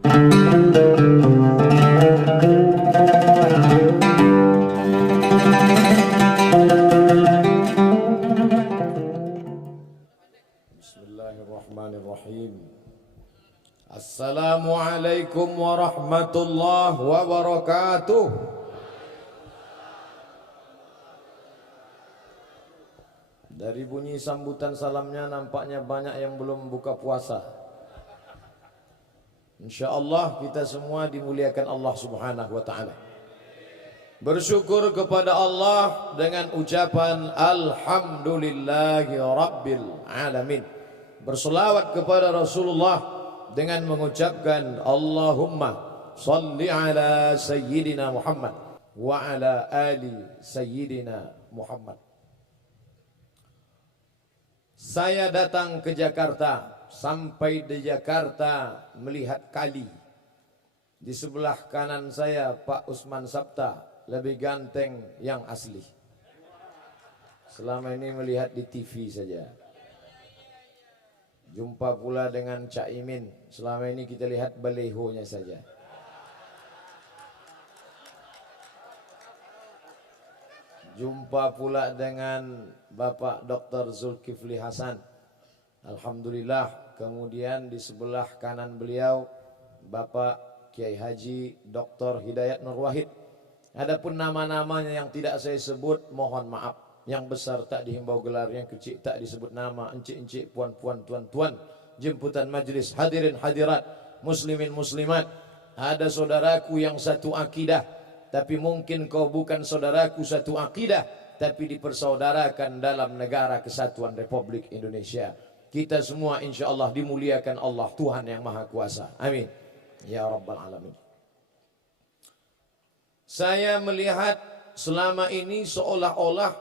Bismillahirrahmanirrahim. Assalamualaikum warahmatullahi wabarakatuh. Dari bunyi sambutan salamnya nampaknya banyak yang belum buka puasa. InsyaAllah kita semua dimuliakan Allah subhanahu wa ta'ala. Bersyukur kepada Allah dengan ucapan Alhamdulillahi Rabbil Alamin. Berselawat kepada Rasulullah dengan mengucapkan Allahumma salli ala Sayyidina Muhammad wa ala ali Sayyidina Muhammad. Saya datang ke Jakarta, sampai di Jakarta melihat kali. Di sebelah kanan saya Pak Usman Sabta, lebih ganteng yang asli. Selama ini melihat di TV saja. Jumpa pula dengan Cak Imin, selama ini kita lihat balehonya saja. Jumpa pula dengan Bapak Dr. Zulkifli Hasan. Alhamdulillah. Kemudian di sebelah kanan beliau Bapak Kiai Haji Dr. Hidayat Nur Wahid. Adapun nama-namanya yang tidak saya sebut, mohon maaf. Yang besar tak dihimbau gelar, yang kecil tak disebut nama. Encik-encik, puan-puan, tuan-tuan, jemputan majlis, hadirin hadirat, muslimin muslimat. Ada saudaraku yang satu akidah, tapi mungkin kau bukan saudaraku satu akidah, tapi dipersaudarakan dalam negara kesatuan Republik Indonesia. Kita semua insya Allah dimuliakan Allah Tuhan yang Maha Kuasa. Amin ya Rabbal Alamin. Saya melihat selama ini seolah-olah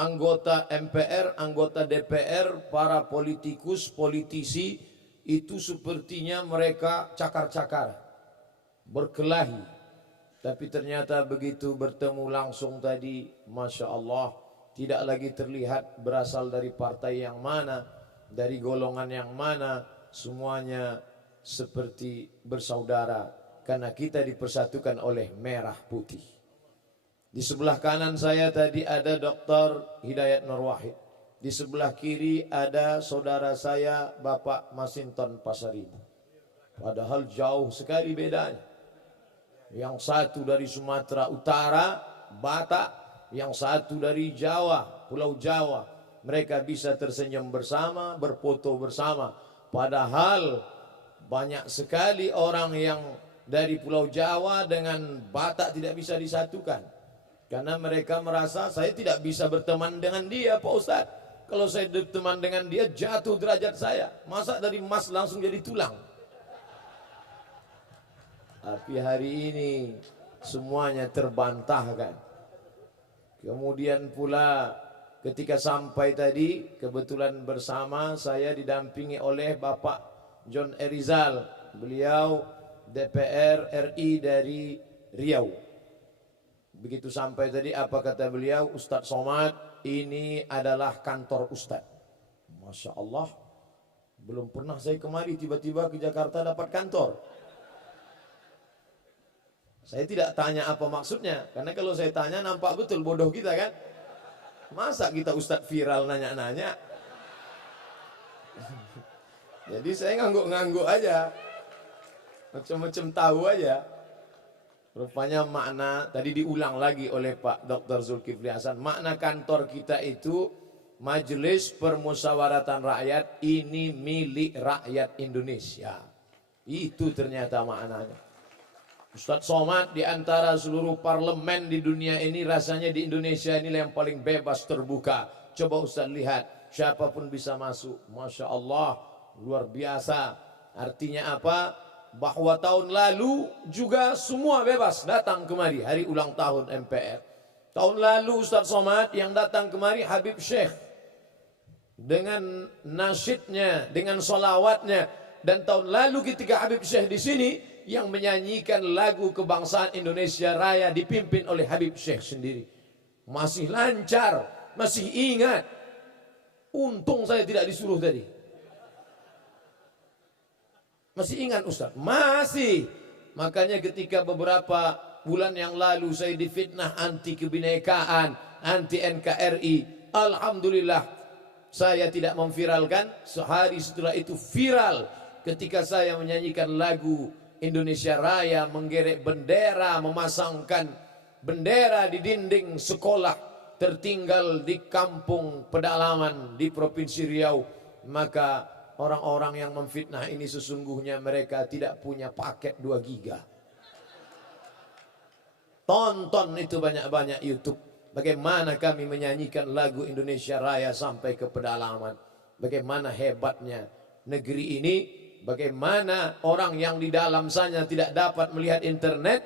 anggota MPR, anggota DPR, para politikus, politisi itu sepertinya mereka cakar-cakar, berkelahi. Tapi ternyata begitu bertemu langsung tadi, Masya Allah, tidak lagi terlihat berasal dari partai yang mana, dari golongan yang mana, semuanya seperti bersaudara, karena kita dipersatukan oleh merah putih. Di sebelah kanan saya tadi ada Dr. Hidayat Nur Wahid. Di sebelah kiri ada saudara saya Bapak Masinton Pasaribu. Padahal jauh sekali bedanya. Yang satu dari Sumatera Utara, Batak, yang satu dari Jawa, Pulau Jawa. Mereka bisa tersenyum bersama, berfoto bersama. Padahal banyak sekali orang yang dari Pulau Jawa dengan Batak tidak bisa disatukan. Karena mereka merasa saya tidak bisa berteman dengan dia, Pak Ustadz. Kalau saya berteman dengan dia jatuh derajat saya. Masa dari emas langsung jadi tulang? Tapi hari ini semuanya terbantahkan. Kemudian pula ketika sampai tadi kebetulan bersama saya didampingi oleh Bapak John Erizal. Beliau DPR RI dari Riau. Begitu sampai tadi apa kata beliau? Ustadz Somad, ini adalah kantor Ustadz. Masya Allah, belum pernah saya kemari tiba-tiba ke Jakarta dapat kantor. Saya tidak tanya apa maksudnya, karena kalau saya tanya nampak betul bodoh kita kan. Masa kita Ustadz viral nanya-nanya. Jadi saya ngangguk-ngangguk aja, macam-macam tahu aja. Rupanya makna tadi diulang lagi oleh Pak Dr. Zulkifli Hasan. Makna kantor kita itu Majelis Permusyawaratan Rakyat, ini milik rakyat Indonesia. Itu ternyata maknanya. Ustadz Somad di antara seluruh parlemen di dunia ini, rasanya di Indonesia ini yang paling bebas terbuka. Coba Ustadz lihat, siapapun bisa masuk. Masya Allah, luar biasa. Artinya apa? Bahwa tahun lalu juga semua bebas datang kemari, hari ulang tahun MPR. Tahun lalu Ustadz Somad yang datang kemari Habib Syekh. Dengan nasyidnya, dengan solawatnya. Dan tahun lalu ketika Habib Syekh di sini, yang menyanyikan lagu kebangsaan Indonesia Raya dipimpin oleh Habib Syekh sendiri. Masih lancar, masih ingat. Untung saya tidak disuruh tadi. Masih ingat Ustaz? Masih. Makanya ketika beberapa bulan yang lalu saya difitnah anti kebinekaan, anti NKRI, alhamdulillah saya tidak memviralkan. Sehari setelah itu viral ketika saya menyanyikan lagu Indonesia Raya, menggerek bendera, memasangkan bendera di dinding sekolah tertinggal di kampung pedalaman di Provinsi Riau. Maka orang-orang yang memfitnah ini sesungguhnya mereka tidak punya paket 2 giga. Tonton itu banyak-banyak YouTube. Bagaimana kami menyanyikan lagu Indonesia Raya sampai ke pedalaman. Bagaimana hebatnya negeri ini. Bagaimana orang yang di dalam sana tidak dapat melihat internet.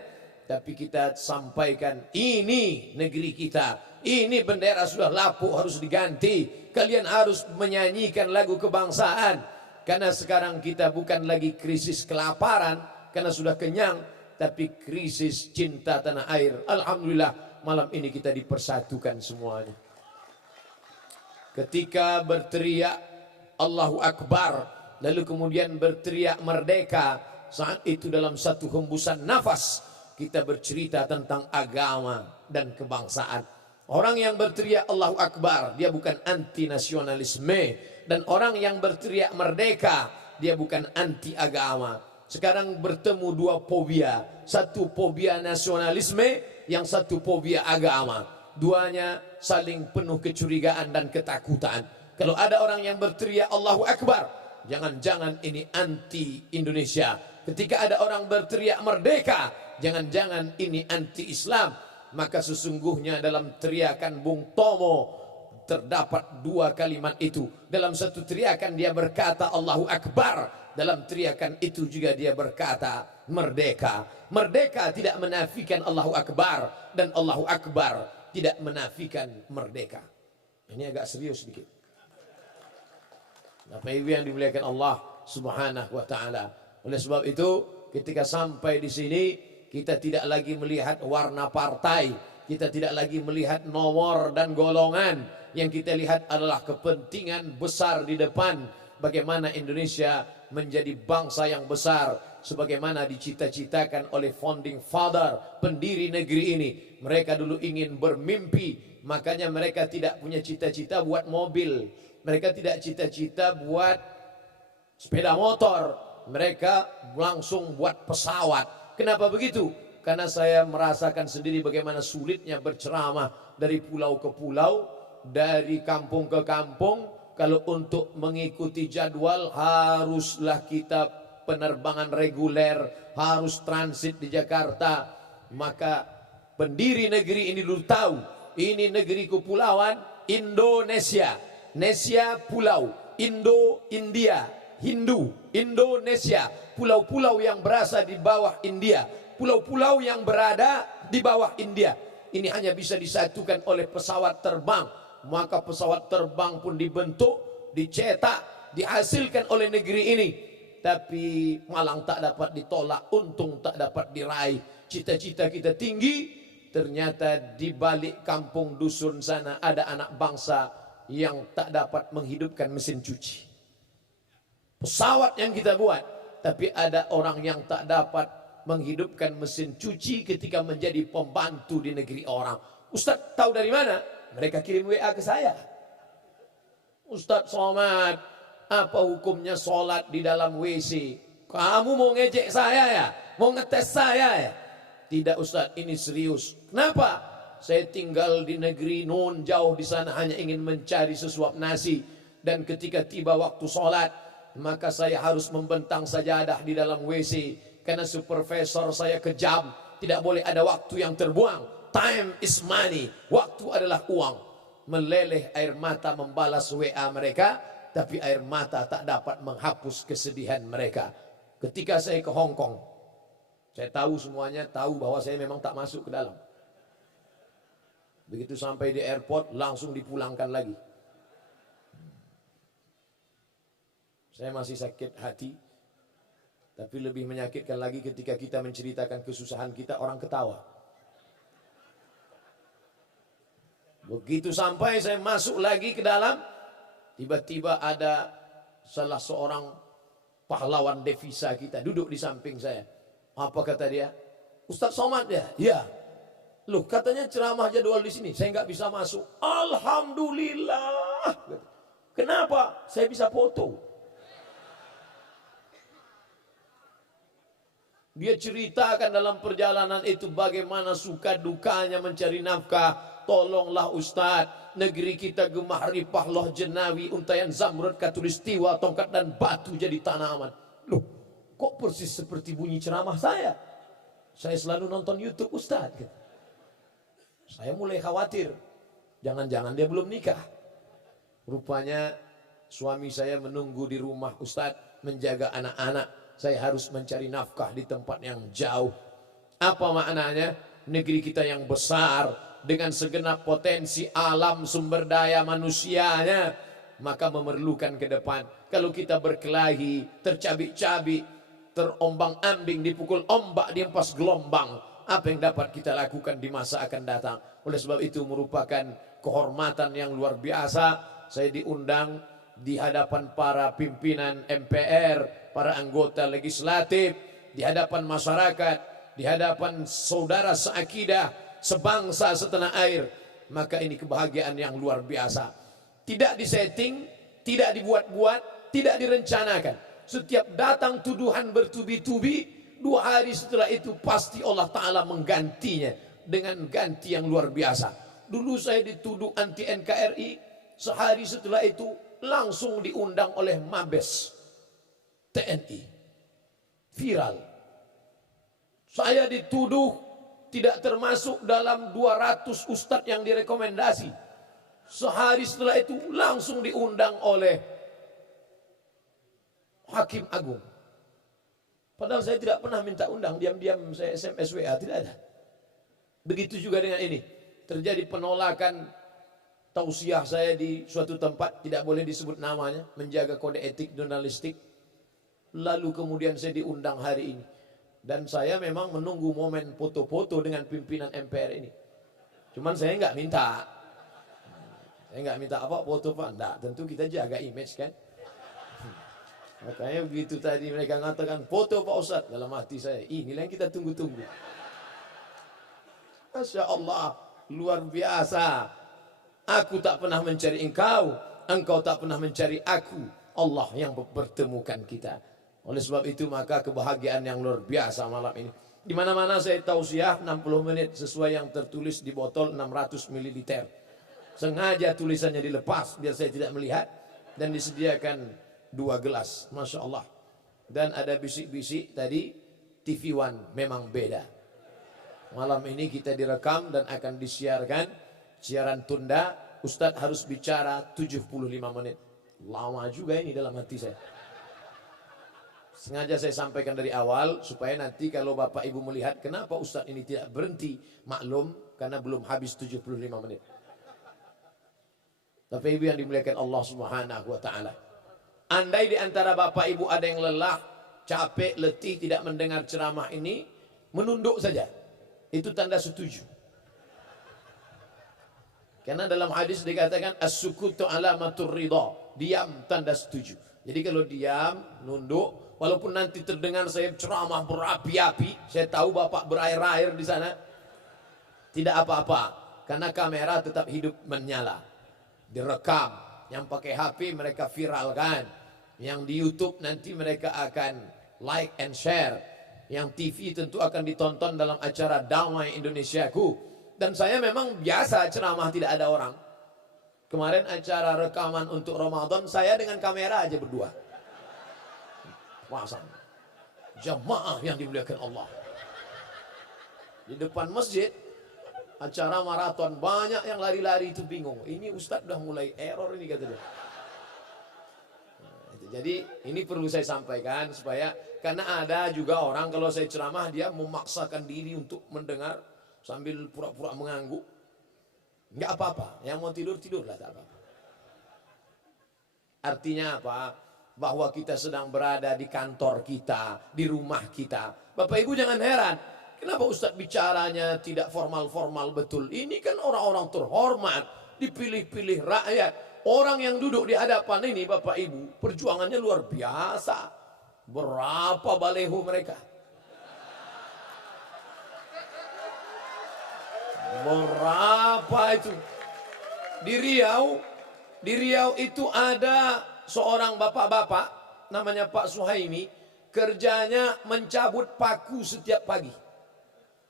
Tapi kita sampaikan, ini negeri kita. Ini bendera sudah lapuk, harus diganti. Kalian harus menyanyikan lagu kebangsaan. Karena sekarang kita bukan lagi krisis kelaparan, karena sudah kenyang, tapi krisis cinta tanah air. Alhamdulillah malam ini kita dipersatukan semuanya. Ketika berteriak Allahu Akbar, lalu kemudian berteriak merdeka, saat itu dalam satu hembusan nafas kita bercerita tentang agama dan kebangsaan. Orang yang berteriak Allahu Akbar, dia bukan anti nasionalisme. Dan orang yang berteriak merdeka, dia bukan anti agama. Sekarang bertemu 2 fobia. Satu fobia nasionalisme, yang satu fobia agama. Duanya saling penuh kecurigaan dan ketakutan. Kalau ada orang yang berteriak Allahu Akbar, jangan-jangan ini anti Indonesia. Ketika ada orang berteriak merdeka, jangan-jangan ini anti Islam. Maka sesungguhnya dalam teriakan Bung Tomo terdapat 2 kalimat itu. Dalam satu teriakan dia berkata Allahu Akbar, dalam teriakan itu juga dia berkata merdeka. Merdeka tidak menafikan Allahu Akbar, dan Allahu Akbar tidak menafikan merdeka. Ini agak serius sedikit. Bapak Ibu yang dimuliakan Allah Subhanahu wa taala. Oleh sebab itu, ketika sampai di sini, kita tidak lagi melihat warna partai, kita tidak lagi melihat nomor dan golongan. Yang kita lihat adalah kepentingan besar di depan. Bagaimana Indonesia menjadi bangsa yang besar, sebagaimana dicita-citakan oleh founding father, pendiri negeri ini. Mereka dulu ingin bermimpi, makanya mereka tidak punya cita-cita buat mobil, mereka tidak cita-cita buat sepeda motor, mereka langsung buat pesawat. Kenapa begitu? Karena saya merasakan sendiri bagaimana sulitnya berceramah dari pulau ke pulau, dari kampung ke kampung. Kalau untuk mengikuti jadwal haruslah kita penerbangan reguler, harus transit di Jakarta. Maka pendiri negeri ini dulu tahu, ini negeri kepulauan Indonesia. Nesia pulau, Indo-India, Hindu, Indonesia, pulau-pulau yang berada di bawah India, pulau-pulau yang berada di bawah India. Ini hanya bisa disatukan oleh pesawat terbang. Maka pesawat terbang pun dibentuk, dicetak, dihasilkan oleh negeri ini. Tapi malang tak dapat ditolak, untung tak dapat diraih. Cita-cita kita tinggi, ternyata di balik kampung dusun sana ada anak bangsa yang tak dapat menghidupkan mesin cuci. Pesawat yang kita buat, tapi ada orang yang tak dapat menghidupkan mesin cuci ketika menjadi pembantu di negeri orang. Ustaz tahu dari mana? Mereka kirim WA ke saya. Ustaz Somad, apa hukumnya sholat di dalam WC? Kamu mau ngejek saya ya? Mau ngetes saya ya? Tidak Ustaz, ini serius. Kenapa? Saya tinggal di negeri nun jauh di sana, hanya ingin mencari sesuap nasi. Dan ketika tiba waktu sholat, maka saya harus membentang sajadah di dalam WC. Karena supervisor saya kejam, tidak boleh ada waktu yang terbuang. Time is money, waktu adalah uang. Meleleh air mata membalas WA mereka, tapi air mata tak dapat menghapus kesedihan mereka. Ketika saya ke Hong Kong, saya tahu semuanya, tahu bahwa saya memang tak masuk ke dalam. Begitu sampai di airport, langsung dipulangkan lagi. Saya masih sakit hati. Tapi lebih menyakitkan lagi ketika kita menceritakan kesusahan kita, orang ketawa. Begitu sampai saya masuk lagi ke dalam, tiba-tiba ada salah seorang pahlawan devisa kita, duduk di samping saya. Apa kata dia? Ustadz Somad ya? Ya. Loh, katanya ceramah jadwal di sini, saya nggak bisa masuk. Alhamdulillah. Kenapa? Saya bisa foto. Dia ceritakan dalam perjalanan itu bagaimana suka dukanya mencari nafkah. Tolonglah Ustadz, negeri kita gemah ripah loh jenawi, untayan zamrud katulistiwa, tongkat dan batu jadi tanaman. Loh, kok persis seperti bunyi ceramah saya? Saya selalu nonton YouTube Ustadz. Saya mulai khawatir, jangan-jangan dia belum nikah. Rupanya suami saya menunggu di rumah Ustadz, menjaga anak-anak. Saya harus mencari nafkah di tempat yang jauh. Apa maknanya? Negeri kita yang besar, dengan segenap potensi alam sumber daya manusianya, maka memerlukan ke depan. Kalau kita berkelahi, tercabik-cabik, terombang-ambing, dipukul ombak, dihempas gelombang, apa yang dapat kita lakukan di masa akan datang? Oleh sebab itu merupakan kehormatan yang luar biasa. Saya diundang di hadapan para pimpinan MPR, para anggota legislatif, di hadapan masyarakat, di hadapan saudara seakidah, sebangsa setanah air. Maka ini kebahagiaan yang luar biasa. Tidak disetting, tidak dibuat-buat, tidak direncanakan. Setiap datang tuduhan bertubi-tubi, 2 hari setelah itu pasti Allah Ta'ala menggantinya dengan ganti yang luar biasa. Dulu saya dituduh anti NKRI, sehari setelah itu langsung diundang oleh Mabes TNI. Viral. Saya dituduh tidak termasuk dalam 200 ustadz yang direkomendasi. Sehari setelah itu langsung diundang oleh Hakim Agung. Padahal saya tidak pernah minta undang, diam-diam saya SMS WA, tidak ada. Begitu juga dengan ini. Terjadi penolakan tausiah saya di suatu tempat, tidak boleh disebut namanya, menjaga kode etik jurnalistik. Lalu kemudian saya diundang hari ini. Dan saya memang menunggu momen foto-foto dengan pimpinan MPR ini. Cuman saya nggak minta. Saya nggak minta apa foto Pak. Enggak, tentu kita jaga image kan. Makanya begitu tadi mereka mengatakan foto Pak Ustadz, dalam hati saya, inilah yang kita tunggu-tunggu. Masya Allah, luar biasa. Aku tak pernah mencari engkau, engkau tak pernah mencari aku. Allah yang mempertemukan kita. Oleh sebab itu maka kebahagiaan yang luar biasa malam ini. Di mana-mana saya tausiah 60 menit sesuai yang tertulis di botol 600 ml. Sengaja tulisannya dilepas biar saya tidak melihat, dan disediakan 2 gelas, Masya Allah. Dan ada bisik-bisik tadi, TV One memang beda. Malam ini kita direkam dan akan disiarkan siaran tunda. Ustadz harus bicara 75 menit. Lama juga ini dalam hati saya. Sengaja saya sampaikan dari awal supaya nanti kalau Bapak Ibu melihat kenapa Ustadz ini tidak berhenti, maklum karena belum habis 75 menit. Bapak Ibu yang dimuliakan Allah Subhanahu wa taala. Andai di antara Bapak Ibu ada yang lelah, capek, letih, tidak mendengar ceramah ini, menunduk saja. Itu tanda setuju. Karena dalam hadis dikatakan as-sukutu alamatur ridha. Diam tanda setuju. Jadi kalau diam, nunduk, walaupun nanti terdengar saya ceramah berapi-api, saya tahu Bapak berair-air di sana, tidak apa-apa. Karena kamera tetap hidup menyala. Direkam. Yang pakai HP mereka viralkan. Yang di YouTube nanti mereka akan like and share. Yang TV tentu akan ditonton dalam acara Damai Indonesiaku. Dan saya memang biasa ceramah tidak ada orang. Kemarin acara rekaman untuk Ramadan, saya dengan kamera aja berdua. Pasang. Jamaah yang dimuliakan Allah. Di depan masjid, acara maraton, banyak yang lari-lari itu bingung. Ini Ustadz udah mulai error ini kata dia. Jadi ini perlu saya sampaikan supaya, karena ada juga orang kalau saya ceramah dia memaksakan diri untuk mendengar sambil pura-pura mengangguk. Enggak apa-apa, yang mau tidur tidurlah, tak apa-apa. Artinya apa? Bahwa kita sedang berada di kantor kita, di rumah kita. Bapak Ibu jangan heran, kenapa Ustadz bicaranya tidak formal-formal betul? Ini kan orang-orang terhormat, dipilih-pilih rakyat. Orang yang duduk di hadapan ini Bapak Ibu, perjuangannya luar biasa. Berapa baleho mereka? Berapa itu? Di Riau itu ada seorang bapak-bapak namanya Pak Suhaimi, kerjanya mencabut paku setiap pagi.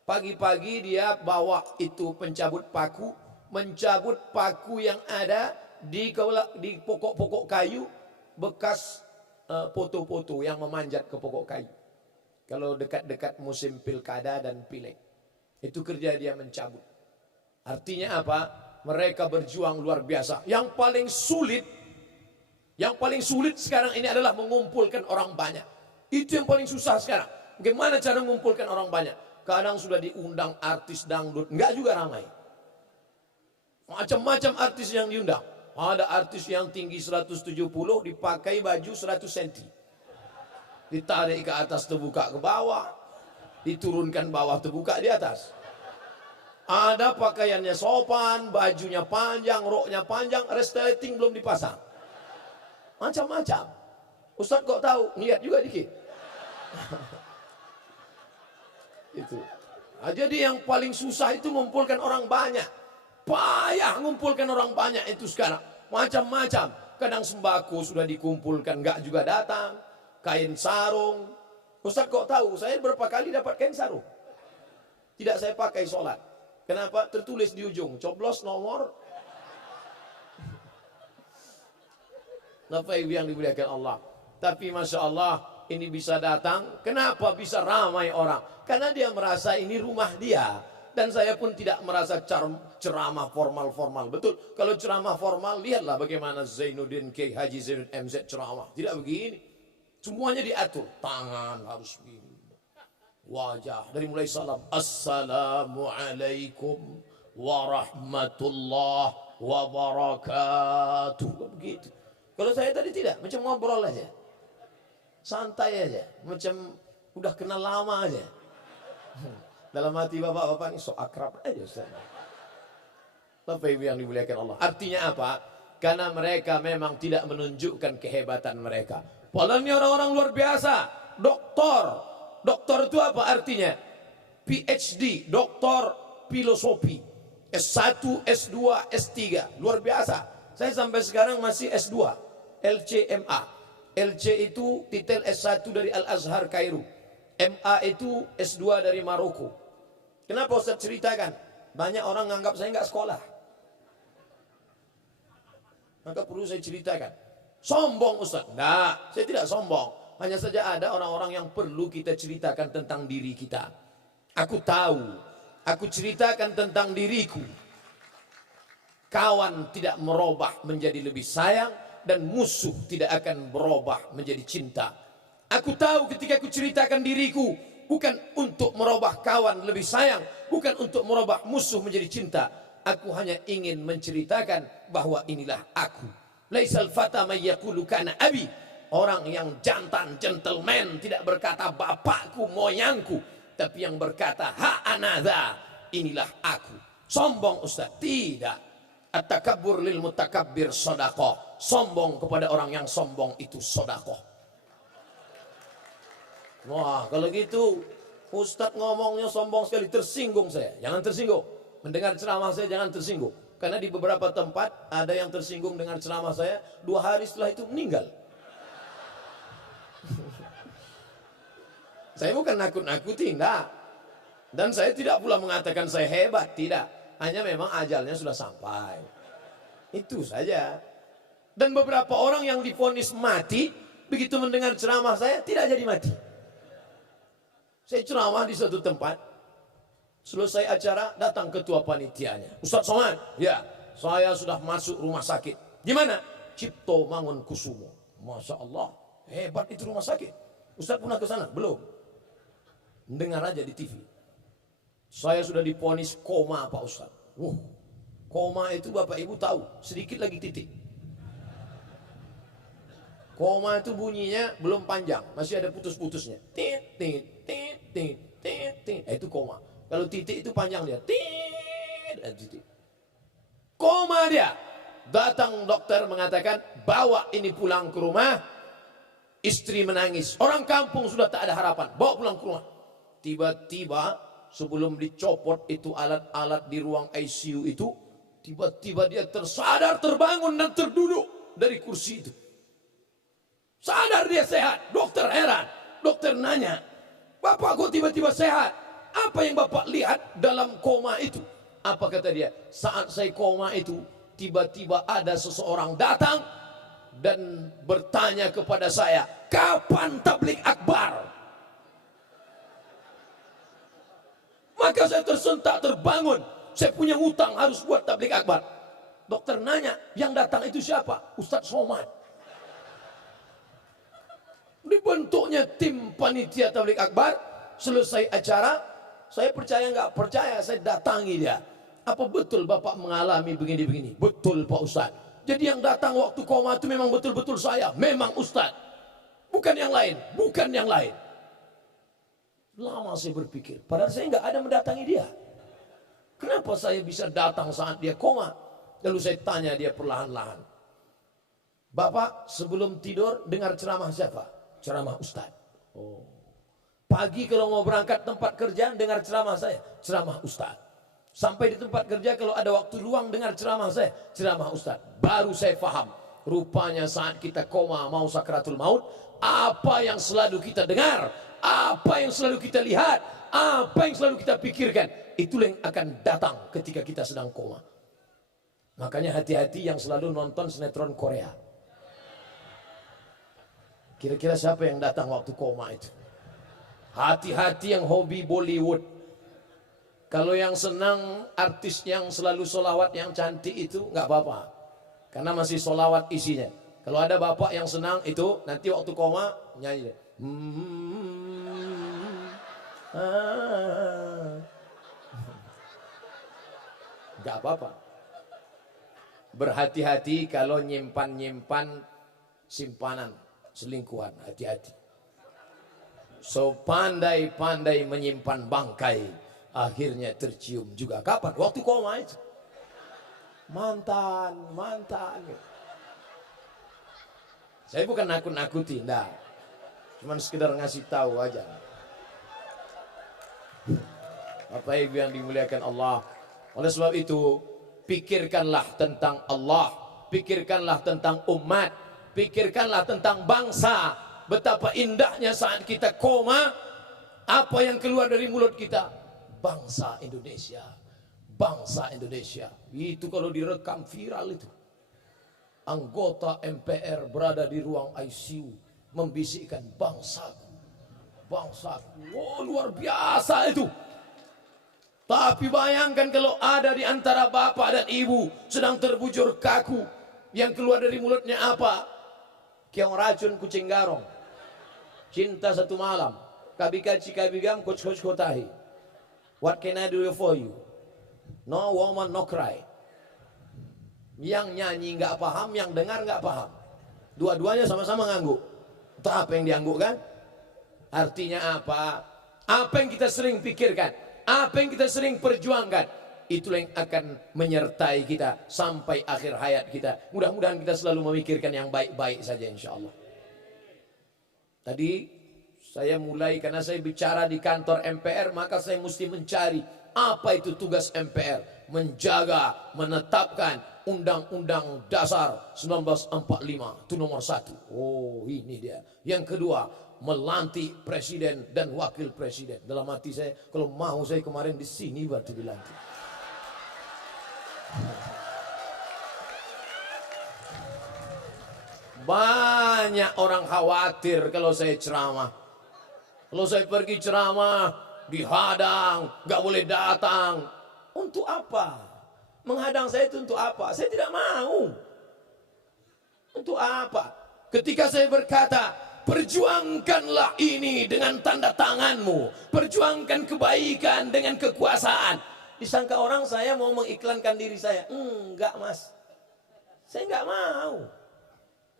Pagi-pagi dia bawa itu pencabut paku, mencabut paku yang ada di pokok-pokok kayu bekas foto-foto yang memanjat ke pokok kayu. Kalau dekat-dekat musim pilkada dan pileg, itu kerja dia mencabut. Artinya apa? Mereka berjuang luar biasa. Yang paling sulit sekarang ini adalah mengumpulkan orang banyak. Itu yang paling susah sekarang. Bagaimana cara mengumpulkan orang banyak? Kadang sudah diundang artis dangdut, enggak juga ramai. Macam-macam artis yang diundang. Ada artis yang tinggi 170 dipakai baju 100 cm. Ditarik ke atas terbuka ke bawah, diturunkan bawah terbuka di atas. Ada pakaiannya sopan, bajunya panjang, roknya panjang, resleting belum dipasang. Macam-macam. Ustaz kok tahu? Lihat juga dikit. Itu. Nah, jadi yang paling susah itu mengumpulkan orang banyak. Payah mengumpulkan orang banyak itu sekarang. Macam-macam. Kadang sembako sudah dikumpulkan, enggak juga datang. Kain sarung. Ustaz kok tahu? Saya berapa kali dapat kain sarung. Tidak saya pakai sholat. Kenapa? Tertulis di ujung, coblos nomor. Bapak Ibu yang dimuliakan Allah. Tapi Masya Allah, ini bisa datang. Kenapa bisa ramai orang? Karena dia merasa ini rumah dia. Dan saya pun tidak merasa ceramah formal-formal. Betul, kalau ceramah formal, lihatlah bagaimana Zainuddin K. Haji Zainuddin MZ ceramah. Tidak begini. Semuanya diatur. Tangan harus begini. Wajah dari mulai salam, assalamualaikum warahmatullahi wabarakatuh, begitu. Kalau saya tadi tidak, macam ngobrol aja, santai aja, macam udah kenal lama aja. Dalam hati bapak-bapak ini so akrab aja Ustaz. Bapak Ibu yang dimuliakan Allah. Artinya apa? Karena mereka memang tidak menunjukkan kehebatan mereka. Padahal ini orang-orang luar biasa, doktor. Doktor itu apa artinya? PhD, doktor filosofi. S1, S2, S3. Luar biasa. Saya sampai sekarang masih S2. LCMA. LC itu titel S1 dari Al-Azhar Kairo. MA itu S2 dari Maroko. Kenapa Ustaz ceritakan? Banyak orang menganggap saya nggak sekolah. Maka perlu saya ceritakan. Sombong Ustaz? Nah, saya tidak sombong. Hanya saja ada orang-orang yang perlu kita ceritakan tentang diri kita. Aku tahu, aku ceritakan tentang diriku. Kawan tidak merubah menjadi lebih sayang, dan musuh tidak akan berubah menjadi cinta. Aku tahu ketika aku ceritakan diriku, bukan untuk merubah kawan lebih sayang, bukan untuk merubah musuh menjadi cinta. Aku hanya ingin menceritakan bahwa inilah aku. Laisal fata may yaqulu kana abi. Orang yang jantan, gentleman, tidak berkata bapakku, moyangku, tapi yang berkata ha anadha, inilah aku. Sombong Ustaz? Tidak. At-takabbur lil mutakabbir sedekah. Sombong kepada orang yang sombong itu sedekah. Wah, kalau gitu Ustaz ngomongnya sombong sekali, tersinggung saya. Jangan tersinggung. Mendengar ceramah saya jangan tersinggung. Karena di beberapa tempat ada yang tersinggung dengan ceramah saya, 2 hari setelah itu meninggal. Saya bukan nakut-nakuti, enggak. Dan saya tidak pula mengatakan saya hebat, tidak. Hanya memang ajalnya sudah sampai. Itu saja. Dan beberapa orang yang divonis mati, begitu mendengar ceramah saya, tidak jadi mati. Saya ceramah di suatu tempat. Selesai acara, datang ketua panitianya. Ustaz Somad, ya, saya sudah masuk rumah sakit. Di mana? Cipto Mangunkusumo. Masya Allah, hebat itu rumah sakit. Ustaz pernah ke sana? Belum. Dengar aja di TV. Saya sudah divonis koma Pak Ustaz. Koma itu Bapak Ibu tahu, sedikit lagi titik. Koma itu bunyinya belum panjang, masih ada putus-putusnya. Tit, tit, tit, tit, tit, tit. Itu koma. Kalau titik itu panjang dia. Tit, titik. Koma dia. Datang dokter mengatakan, bawa ini pulang ke rumah. Istri menangis, orang kampung sudah tak ada harapan, bawa pulang ke rumah. Tiba-tiba sebelum dicopot itu alat-alat di ruang ICU itu, tiba-tiba dia tersadar, terbangun dan terduduk dari kursi itu. Sadar dia sehat. Dokter heran. Dokter nanya, "Bapak kok tiba-tiba sehat? Apa yang Bapak lihat dalam koma itu?" Apa kata dia? "Saat saya koma itu, tiba-tiba ada seseorang datang dan bertanya kepada saya, 'Kapan tablik akbar?' Maka saya tersentak, terbangun. Saya punya hutang, harus buat tablik akbar." Dokter nanya, "Yang datang itu siapa?" "Ustadz Somad." Dibentuknya tim panitia tablik akbar. Selesai acara, saya percaya nggak percaya, saya datangi dia. "Apa betul Bapak mengalami begini-begini?" "Betul Pak Ustadz." "Jadi yang datang waktu koma itu memang betul-betul saya?" "Memang Ustadz. Bukan yang lain, bukan yang lain." Lama saya berpikir, padahal saya nggak ada mendatangi dia. Kenapa saya bisa datang saat dia koma? Lalu saya tanya dia perlahan-lahan, "Bapak sebelum tidur dengar ceramah siapa?" "Ceramah Ustadz." "Oh. Pagi kalau mau berangkat tempat kerja dengar ceramah saya?" "Ceramah Ustadz." "Sampai di tempat kerja kalau ada waktu luang dengar ceramah saya?" "Ceramah Ustadz." Baru saya paham, rupanya saat kita koma mau sakratul maut, apa yang selalu kita dengar, apa yang selalu kita lihat, apa yang selalu kita pikirkan, itulah yang akan datang ketika kita sedang koma. Makanya hati-hati yang selalu nonton sinetron Korea. Kira-kira siapa yang datang waktu koma itu? Hati-hati yang hobi Bollywood. Kalau yang senang artis yang selalu solawat yang cantik itu nggak apa-apa, karena masih solawat isinya. Kalau ada bapak yang senang itu, nanti waktu koma nyanyi, nggak apa-apa. Berhati-hati kalau nyimpan-nyimpan simpanan selingkuhan, hati-hati. So pandai-pandai menyimpan bangkai, akhirnya tercium juga. Kapan? Waktu koma itu. Mantan. Saya bukan nakut-nakuti, enggak. Cuman sekedar ngasih tahu aja. Bapak Ibu yang dimuliakan Allah. Oleh sebab itu, pikirkanlah tentang Allah, pikirkanlah tentang umat, pikirkanlah tentang bangsa. Betapa indahnya saat kita koma, apa yang keluar dari mulut kita? Bangsa Indonesia, bangsa Indonesia. Itu kalau direkam viral itu. Anggota MPR berada di ruang ICU membisikkan, "Bangsaku, bangsaku." Oh, luar biasa itu. Tapi bayangkan kalau ada di antara bapak dan ibu sedang terbujur kaku, yang keluar dari mulutnya apa? Kiong racun kucing garong. Cinta satu malam. Kabikaci kabigam coach kotahi. What can I do for you? No woman no cry. Yang nyanyi nggak paham, yang dengar nggak paham. Dua-duanya sama-sama ngangguk. Itu apa yang dianggukkan? Artinya apa? Apa yang kita sering pikirkan, apa yang kita sering perjuangkan, itulah yang akan menyertai kita sampai akhir hayat kita. Mudah-mudahan kita selalu memikirkan yang baik-baik saja, insya Allah. Tadi saya mulai karena saya bicara di kantor MPR, maka saya mesti mencari apa itu tugas MPR. Menjaga, menetapkan Undang-Undang Dasar 1945, itu nomor 1. Oh, ini dia. Yang kedua, melantik presiden dan wakil presiden. Dalam hati saya, kalau mau saya kemarin di sini berarti dilantik. Banyak orang khawatir kalau saya ceramah. Kalau saya pergi ceramah, dihadang, nggak boleh datang. Untuk apa? Menghadang saya itu untuk apa? Saya tidak mau. Untuk apa? Ketika saya berkata, perjuangkanlah ini dengan tanda tanganmu, perjuangkan kebaikan dengan kekuasaan, disangka orang saya mau mengiklankan diri saya. Enggak, Mas, saya enggak mau.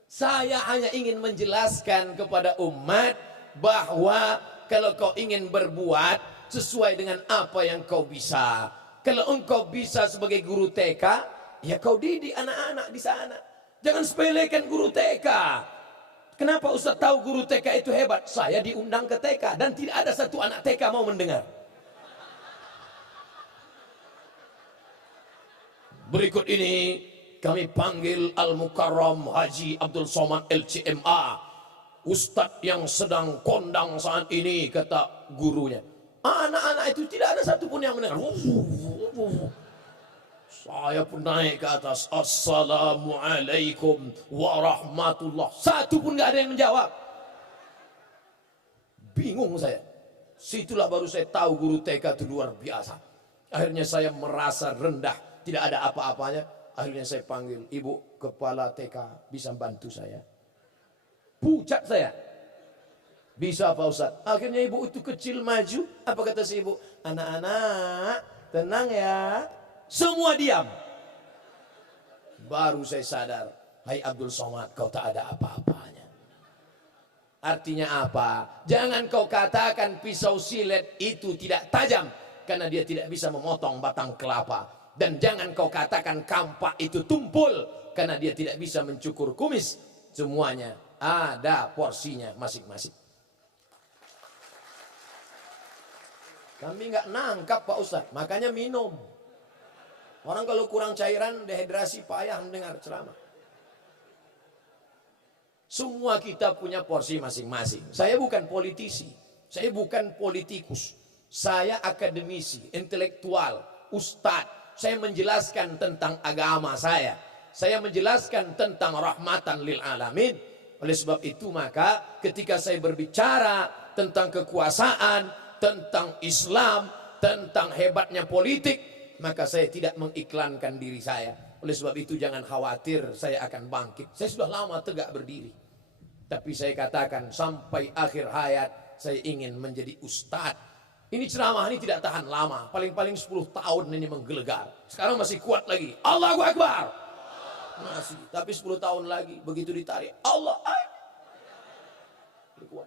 Saya hanya ingin menjelaskan kepada umat bahwa kalau kau ingin berbuat sesuai dengan apa yang kau bisa, kalau engkau bisa sebagai guru TK, ya kau didik anak-anak di sana. Jangan sepelekan guru TK. Kenapa Ustaz tahu guru TK itu hebat? Saya diundang ke TK dan tidak ada satu anak TK mau mendengar. Berikut ini kami panggil Al-Mukarram Haji Abdul Somad LCMA, Ustadz yang sedang kondang saat ini, kata gurunya. Anak-anak itu tidak ada satupun yang mendengar. Saya pun naik ke atas, Assalamualaikum warahmatullah. Satu pun gak ada yang menjawab. Bingung saya. Situlah baru saya tahu guru TK itu luar biasa. Akhirnya saya merasa rendah, tidak ada apa-apanya. Akhirnya saya panggil, Ibu kepala TK, bisa bantu saya? Pucat saya. Bisa Pak Ustadz. Akhirnya ibu itu kecil maju. Apa kata si ibu? Anak-anak tenang ya. Semua diam. Baru saya sadar, hai Abdul Somad, kau tak ada apa-apanya. Artinya apa? Jangan kau katakan pisau silet itu tidak tajam, karena dia tidak bisa memotong batang kelapa. Dan jangan kau katakan kampak itu tumpul, karena dia tidak bisa mencukur kumis. Semuanya ada porsinya masing-masing. Kami nggak nangkap Pak Ustadz, makanya minum. Orang kalau kurang cairan, dehidrasi, payah mendengar ceramah. Semua kita punya porsi masing-masing. Saya bukan politisi, saya bukan politikus. Saya akademisi, intelektual, ustadz. Saya menjelaskan tentang agama saya. Saya menjelaskan tentang rahmatan lil alamin. Oleh sebab itu maka ketika saya berbicara tentang kekuasaan, tentang Islam, tentang hebatnya politik, maka saya tidak mengiklankan diri saya. Oleh sebab itu jangan khawatir saya akan bangkit. Saya sudah lama tegak berdiri. Tapi saya katakan sampai akhir hayat saya ingin menjadi ustadz. Ini ceramah ini tidak tahan lama. Paling-paling 10 tahun ini menggelegar. Sekarang masih kuat lagi. Allahu Akbar. Masih. Tapi 10 tahun lagi begitu ditarik, Allah Akbar.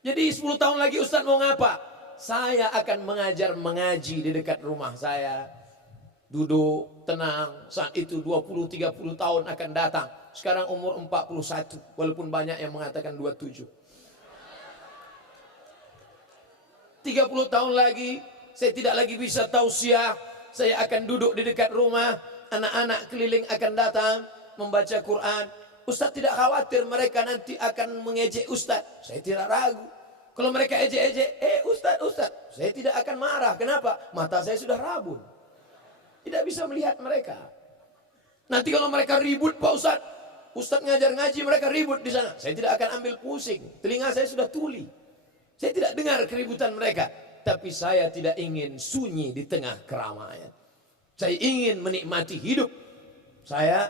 Jadi 10 tahun lagi Ustadz mau ngapa? Saya akan mengaji di dekat rumah saya. Duduk, tenang. Saat itu 20-30 tahun akan datang. Sekarang umur 41. Walaupun banyak yang mengatakan 27. 30 tahun lagi, saya tidak lagi bisa tausiah. Saya akan duduk di dekat rumah. Anak-anak keliling akan datang membaca Quran. Ustadz tidak khawatir mereka nanti akan mengejek Ustadz. Saya tidak ragu. Kalau mereka ejek-ejek, Ustadz, saya tidak akan marah. Kenapa? Mata saya sudah rabun. Tidak bisa melihat mereka. Nanti kalau mereka ribut, Pak Ustadz, Ustadz ngajar ngaji, mereka ribut di sana. Saya tidak akan ambil pusing. Telinga saya sudah tuli. Saya tidak dengar keributan mereka. Tapi saya tidak ingin sunyi di tengah keramaian. Saya ingin menikmati hidup. Saya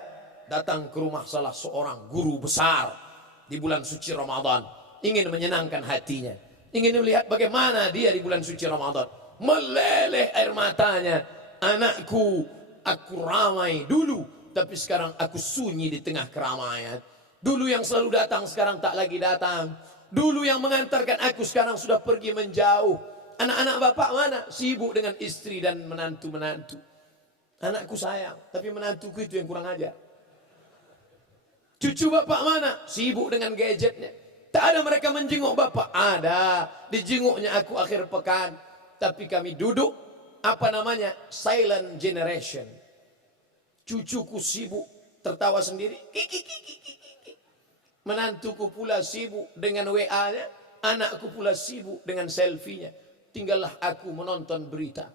datang ke rumah salah seorang guru besar di bulan suci Ramadan. Ingin menyenangkan hatinya. Ingin melihat bagaimana dia di bulan suci Ramadan. Meleleh air matanya. Anakku, aku ramai dulu. Tapi sekarang aku sunyi di tengah keramaian. Dulu yang selalu datang, sekarang tak lagi datang. Dulu yang mengantarkan aku, sekarang sudah pergi menjauh. Anak-anak bapak mana? Sibuk dengan istri dan menantu-menantu. Anakku sayang, tapi menantuku itu yang kurang ajar. Cucu bapak mana? Sibuk dengan gadgetnya. Tak ada mereka menjenguk bapak. Ada, dijenguknya aku akhir pekan. Tapi kami duduk, apa namanya? Silent generation. Cucuku sibuk tertawa sendiri. Menantuku pula sibuk dengan WA-nya. Anakku pula sibuk dengan selfie-nya. Tinggallah aku menonton berita.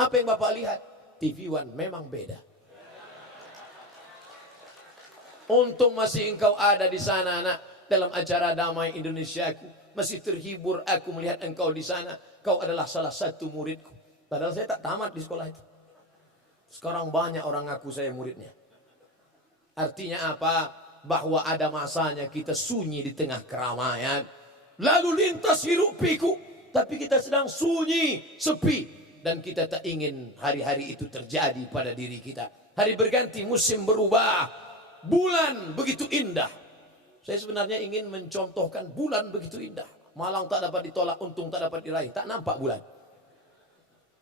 Apa yang bapak lihat? TV One memang beda. Untung masih engkau ada di sana, anak, dalam acara Damai Indonesiaku. Masih terhibur aku melihat engkau di sana. Kau adalah salah satu muridku. Padahal saya tak tamat di sekolah itu. Sekarang banyak orang ngaku saya muridnya. Artinya apa? Bahwa ada masanya kita sunyi di tengah keramaian. Lalu lintas hiruk pikuk. Tapi kita sedang sunyi, sepi. Dan kita tak ingin hari-hari itu terjadi pada diri kita. Hari berganti, musim berubah. Bulan begitu indah. Saya sebenarnya ingin mencontohkan bulan begitu indah. Malang tak dapat ditolak, untung tak dapat diraih. Tak nampak bulan.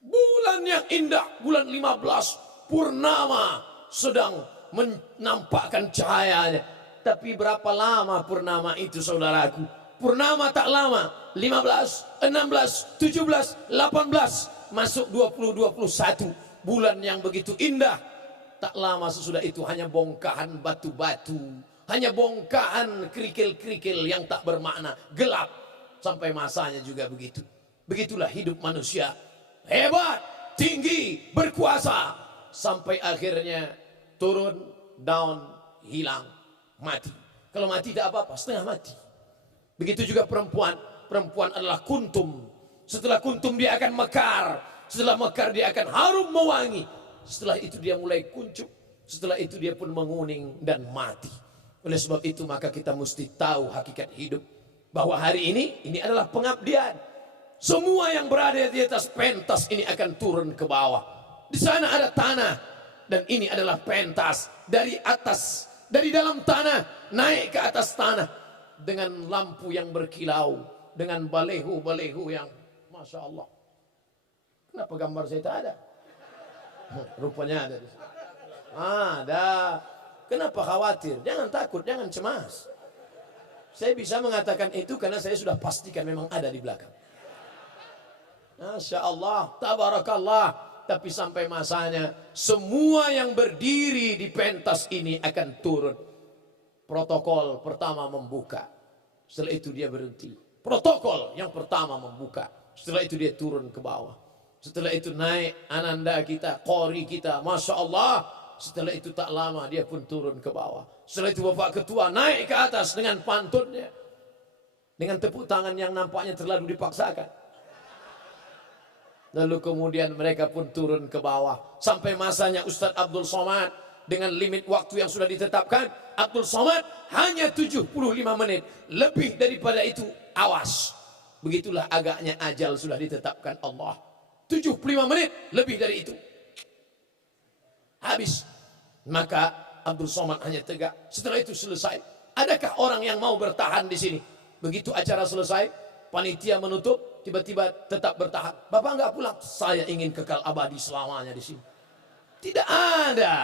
Bulan yang indah, bulan 15, purnama sedang menampakkan cahayanya. Tapi berapa lama purnama itu saudaraku? Purnama tak lama, 15, 16, 17, 18, masuk 2021, bulan yang begitu indah. Tak lama sesudah itu hanya bongkahan batu-batu, hanya bongkahan kerikil-kerikil yang tak bermakna, gelap. Sampai masanya juga begitu. Begitulah hidup manusia, hebat, tinggi, berkuasa, sampai akhirnya turun, down, hilang, mati. Kalau mati tidak apa-apa, setengah mati. Begitu juga perempuan. Perempuan adalah kuntum. Setelah kuntum dia akan mekar. Setelah mekar dia akan harum mewangi. Setelah itu dia mulai kuncup. Setelah itu dia pun menguning dan mati. Oleh sebab itu maka kita mesti tahu hakikat hidup. Bahwa hari ini adalah pengabdian. Semua yang berada di atas pentas ini akan turun ke bawah. Di sana ada tanah. Dan ini adalah pentas. Dari atas, dari dalam tanah, naik ke atas tanah. Dengan lampu yang berkilau. Dengan balehu-balehu yang Masya Allah. Kenapa gambar saya tak ada? Rupanya ada di sini. Ada. Kenapa khawatir? Jangan takut, jangan cemas. Saya bisa mengatakan itu karena saya sudah pastikan memang ada di belakang. Masya Allah, tabarakallah. Tapi sampai masanya, semua yang berdiri di pentas ini akan turun. Protokol pertama membuka. Setelah itu dia berhenti. Protokol yang pertama membuka. Setelah itu dia turun ke bawah. Setelah itu naik ananda kita, qori kita. Masya Allah. Setelah itu tak lama dia pun turun ke bawah. Setelah itu Bapak Ketua naik ke atas dengan pantunnya. Dengan tepuk tangan yang nampaknya terlalu dipaksakan. Lalu kemudian mereka pun turun ke bawah. Sampai masanya Ustadz Abdul Somad. Dengan limit waktu yang sudah ditetapkan. Abdul Somad hanya 75 menit. Lebih daripada itu awas. Begitulah agaknya ajal sudah ditetapkan Allah. 75 menit lebih dari itu. Habis. Maka Abdul Somad hanya tegak. Setelah itu selesai. Adakah orang yang mau bertahan di sini? Begitu acara selesai. Panitia menutup. Tiba-tiba tetap bertahan. Bapak enggak pulang. Saya ingin kekal abadi selamanya di sini. Tidak ada.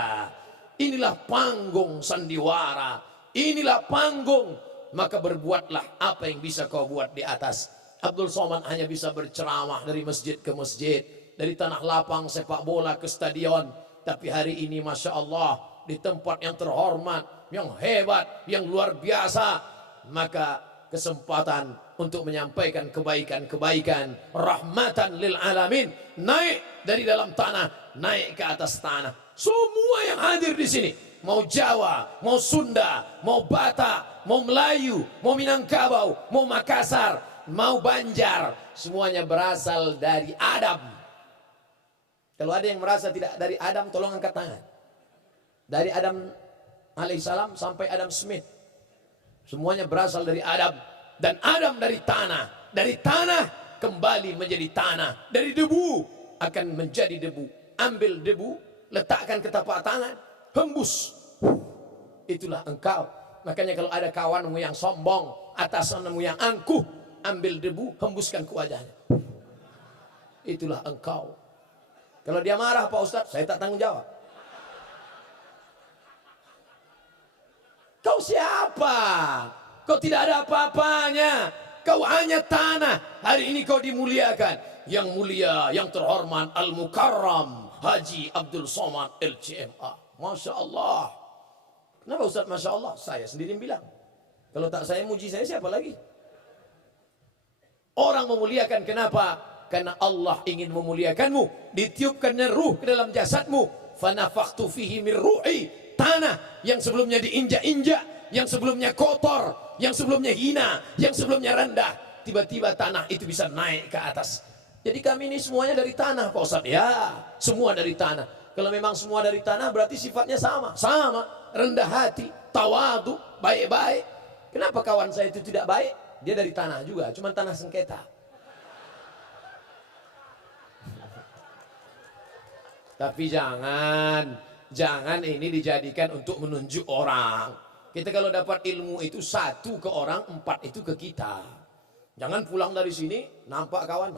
Inilah panggung sandiwara. Inilah panggung. Maka berbuatlah apa yang bisa kau buat di atas. Abdul Somad hanya bisa berceramah dari masjid ke masjid. Dari tanah lapang sepak bola ke stadion. Tapi hari ini Masya Allah. Di tempat yang terhormat. Yang hebat. Yang luar biasa. Maka kesempatan untuk menyampaikan kebaikan-kebaikan. Rahmatan lil alamin. Naik dari dalam tanah. Naik ke atas tanah. Semua yang hadir di sini. Mau Jawa, mau Sunda, mau Batak, mau Melayu, mau Minangkabau, mau Makassar, mau Banjar. Semuanya berasal dari Adam. Kalau ada yang merasa tidak dari Adam, tolong angkat tangan. Dari Adam alaihissalam sampai Adam Smith. Semuanya berasal dari Adam. Dan Adam dari tanah. Dari tanah kembali menjadi tanah. Dari debu akan menjadi debu. Ambil debu, letakkan ke tapak tangan, hembus. Itulah engkau. Makanya kalau ada kawanmu yang sombong, atasanmu yang angkuh, ambil debu, hembuskan ke wajahnya. Itulah engkau. Kalau dia marah, Pak Ustadz, saya tak tanggung jawab. Kau siapa? Kau tidak ada apa-apanya. Kau hanya tanah. Hari ini kau dimuliakan. Yang mulia, yang terhormat, Al-Mukarram Haji Abdul Somad LCMA. Masya Allah. Kenapa Ustaz Masya Allah? Saya sendiri yang bilang. Kalau tak saya muji saya, siapa lagi? Orang memuliakan kenapa? Karena Allah ingin memuliakanmu. Ditiupkannya ruh ke dalam jasadmu. Fanafakhtu fihi min ruhi. Tanah yang sebelumnya diinjak-injak, yang sebelumnya kotor, yang sebelumnya hina, yang sebelumnya rendah, tiba-tiba tanah itu bisa naik ke atas. Jadi kami ini semuanya dari tanah, Pak Ustadz. Ya, semua dari tanah. Kalau memang semua dari tanah, berarti sifatnya sama. Sama, rendah hati, tawadu, baik-baik. Kenapa kawan saya itu tidak baik? Dia dari tanah juga, cuma tanah sengketa. Tapi jangan ini dijadikan untuk menunjuk orang. Kita kalau dapat ilmu itu 1 ke orang, 4 itu ke kita. Jangan pulang dari sini nampak kawan,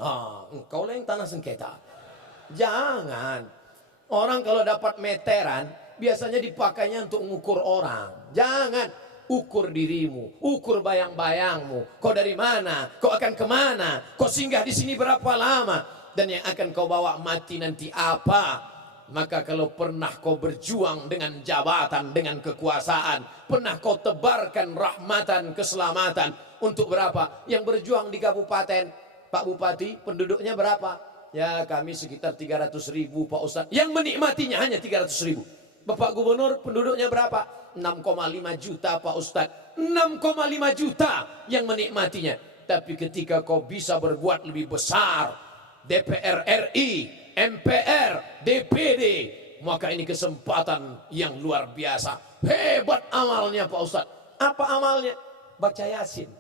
engkau lah yang tanah sengketa. Jangan. Orang kalau dapat meteran biasanya dipakainya untuk mengukur orang. Jangan. Ukur dirimu, ukur bayang-bayangmu. Kau dari mana? Kau akan kemana? Kau singgah di sini berapa lama? Dan yang akan kau bawa mati nanti apa? Maka kalau pernah kau berjuang dengan jabatan, dengan kekuasaan, pernah kau tebarkan rahmatan, keselamatan untuk berapa? Yang berjuang di kabupaten, Pak Bupati, penduduknya berapa? Ya kami sekitar 300.000 Pak Ustadz. Yang menikmatinya hanya 300.000. Bapak Gubernur penduduknya berapa? 6,5 juta Pak Ustadz. 6,5 juta yang menikmatinya. Tapi ketika kau bisa berbuat lebih besar, DPR RI, MPR, DPD, maka ini kesempatan yang luar biasa. Hebat amalnya Pak Ustadz. Apa amalnya? Baca Yasin.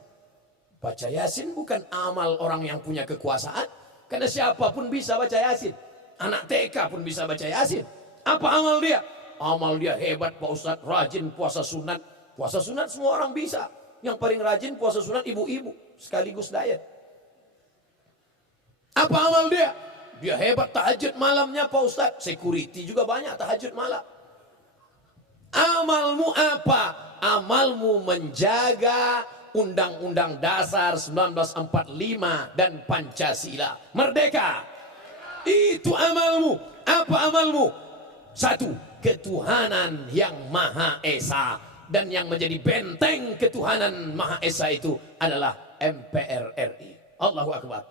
Baca Yasin bukan amal orang yang punya kekuasaan, karena siapapun bisa baca Yasin. Anak TK pun bisa baca Yasin. Apa amal dia? Amal dia hebat Pak Ustadz, rajin puasa sunat. Puasa sunat semua orang bisa. Yang paling rajin puasa sunat ibu-ibu, sekaligus diet. Apa amal dia? Dia hebat tahajud malamnya Pak Ustadz. Security juga banyak tahajud malam. Amalmu apa? Amalmu menjaga Undang-Undang Dasar 1945 dan Pancasila. Merdeka. Itu amalmu. Apa amalmu? Satu, ketuhanan yang Maha Esa. Dan yang menjadi benteng ketuhanan Maha Esa itu adalah MPR RI. Allahu Akbar.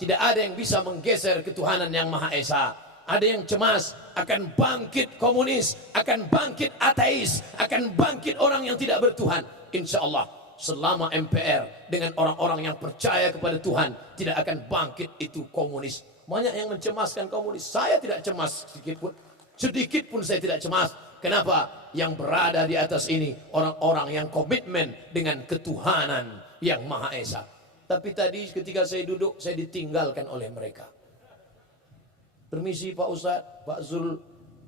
Tidak ada yang bisa menggeser ketuhanan yang Maha Esa. Ada yang cemas akan bangkit komunis, akan bangkit ateis, akan bangkit orang yang tidak bertuhan. Insya Allah selama MPR dengan orang-orang yang percaya kepada Tuhan, tidak akan bangkit itu komunis. Banyak yang mencemaskan komunis. Saya tidak cemas sedikit pun. Sedikit pun saya tidak cemas. Kenapa? Yang berada di atas ini orang-orang yang komitmen dengan ketuhanan yang Maha Esa. Tapi tadi ketika saya duduk, saya ditinggalkan oleh mereka. Permisi Pak Ustadz, Pak Zul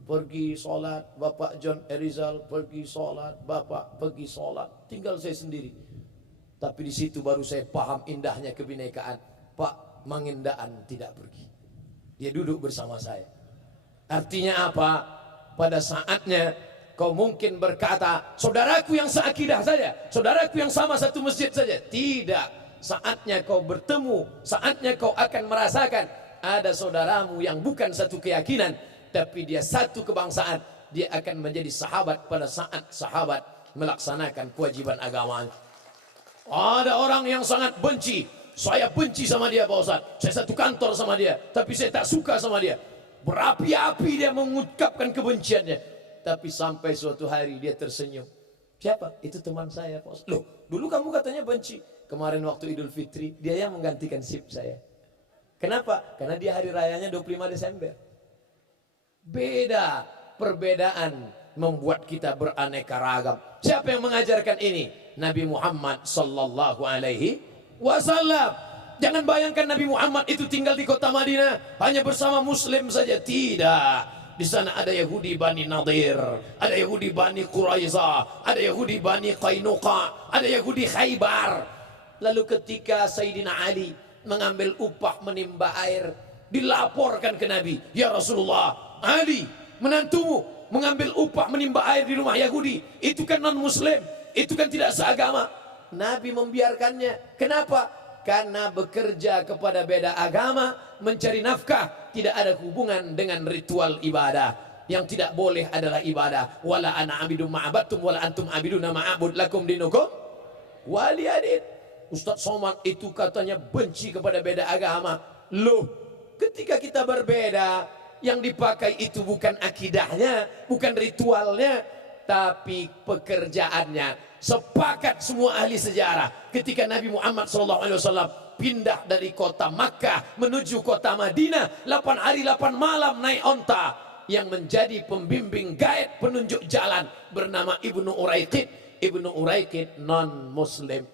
pergi sholat, Bapak John Erizal pergi sholat, Bapak pergi sholat. Tinggal saya sendiri. Tapi di situ baru saya paham indahnya kebinekaan. Pak Mangindaan tidak pergi. Dia duduk bersama saya. Artinya apa? Pada saatnya kau mungkin berkata, saudaraku yang seakidah saja, saudaraku yang sama satu masjid saja. Tidak. Saatnya kau bertemu, saatnya kau akan merasakan ada saudaramu yang bukan satu keyakinan, tapi dia satu kebangsaan. Dia akan menjadi sahabat pada saat sahabat melaksanakan kewajiban agama. Ada orang yang sangat benci. Saya benci sama dia Pak Ustaz. Saya satu kantor sama dia, tapi saya tak suka sama dia. Berapi-api dia mengungkapkan kebenciannya. Tapi sampai suatu hari dia tersenyum. Siapa? Itu teman saya Pak Ustaz. Loh, dulu kamu katanya benci. Kemarin waktu Idul Fitri, dia yang menggantikan sip saya. Kenapa? Karena dia hari rayanya 25 Desember. Beda. Perbedaan membuat kita beraneka ragam. Siapa yang mengajarkan ini? Nabi Muhammad sallallahu alaihi wasallam. Jangan bayangkan Nabi Muhammad itu tinggal di kota Madinah hanya bersama muslim saja. Tidak. Di sana ada Yahudi Bani Nadir, ada Yahudi Bani Quraiza, ada Yahudi Bani Qainuqa, ada Yahudi Khaybar. Lalu ketika Sayyidina Ali mengambil upah menimba air, dilaporkan ke Nabi, ya Rasulullah, Ali menantumu mengambil upah menimba air di rumah Yahudi, itu kan non muslim, itu kan tidak seagama. Nabi membiarkannya. Kenapa? Karena bekerja kepada beda agama, mencari nafkah, tidak ada hubungan dengan ritual ibadah. Yang tidak boleh adalah ibadah. Wala ana abidum ma'abadtum wala antum abiduna ma'abud lakum dinukum waliyadin. Ustadz Somad itu katanya benci kepada beda agama. Loh, ketika kita berbeda, yang dipakai itu bukan akidahnya, bukan ritualnya, tapi pekerjaannya. Sepakat semua ahli sejarah ketika Nabi Muhammad SAW pindah dari kota Makkah menuju kota Madinah, 8 hari 8 malam naik onta. Yang menjadi pembimbing gaib penunjuk jalan bernama Ibnu Uraiqid. Ibnu Uraiqid non muslim.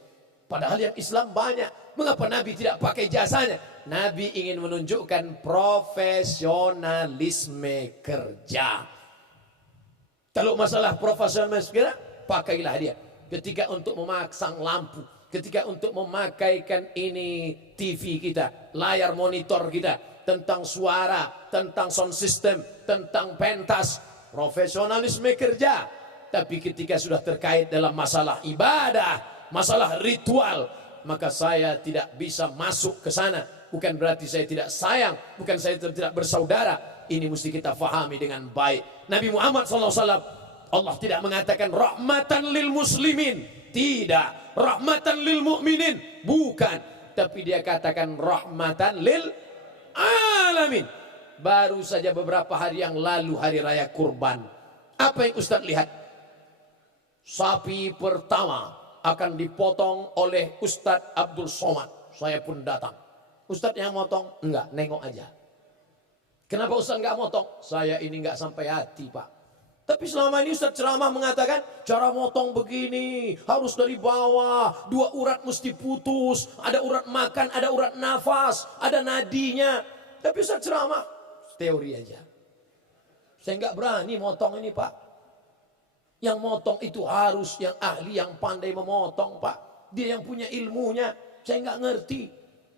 Padahal yang Islam banyak. Mengapa Nabi tidak pakai jasanya? Nabi ingin menunjukkan profesionalisme kerja. Kalau masalah profesionalisme kerja, pakailah dia. Ketika untuk memasang lampu, ketika untuk memakaikan ini TV kita, layar monitor kita, tentang suara, tentang sound system, tentang pentas, profesionalisme kerja. Tapi ketika sudah terkait dalam masalah ibadah, masalah ritual, maka saya tidak bisa masuk ke sana. Bukan berarti saya tidak sayang, bukan saya tidak bersaudara. Ini mesti kita fahami dengan baik. Nabi Muhammad SAW, Allah tidak mengatakan rahmatan lil muslimin, tidak. Rahmatan lil mu'minin, bukan. Tapi dia katakan rahmatan lil alamin. Baru saja beberapa hari yang lalu hari raya kurban. Apa yang Ustaz lihat? Sapi pertama akan dipotong oleh Ustadz Abdul Somad. Saya pun datang. Ustadz yang motong? Enggak, nengok aja. Kenapa Ustadz enggak motong? Saya ini enggak sampai hati, Pak. Tapi selama ini Ustadz ceramah mengatakan cara motong begini, harus dari bawah, 2 urat mesti putus, ada urat makan, ada urat nafas, ada nadinya. Tapi Ustadz ceramah teori aja. Saya enggak berani motong ini, Pak. Yang motong itu harus yang ahli, yang pandai memotong, Pak. Dia yang punya ilmunya. Saya nggak ngerti.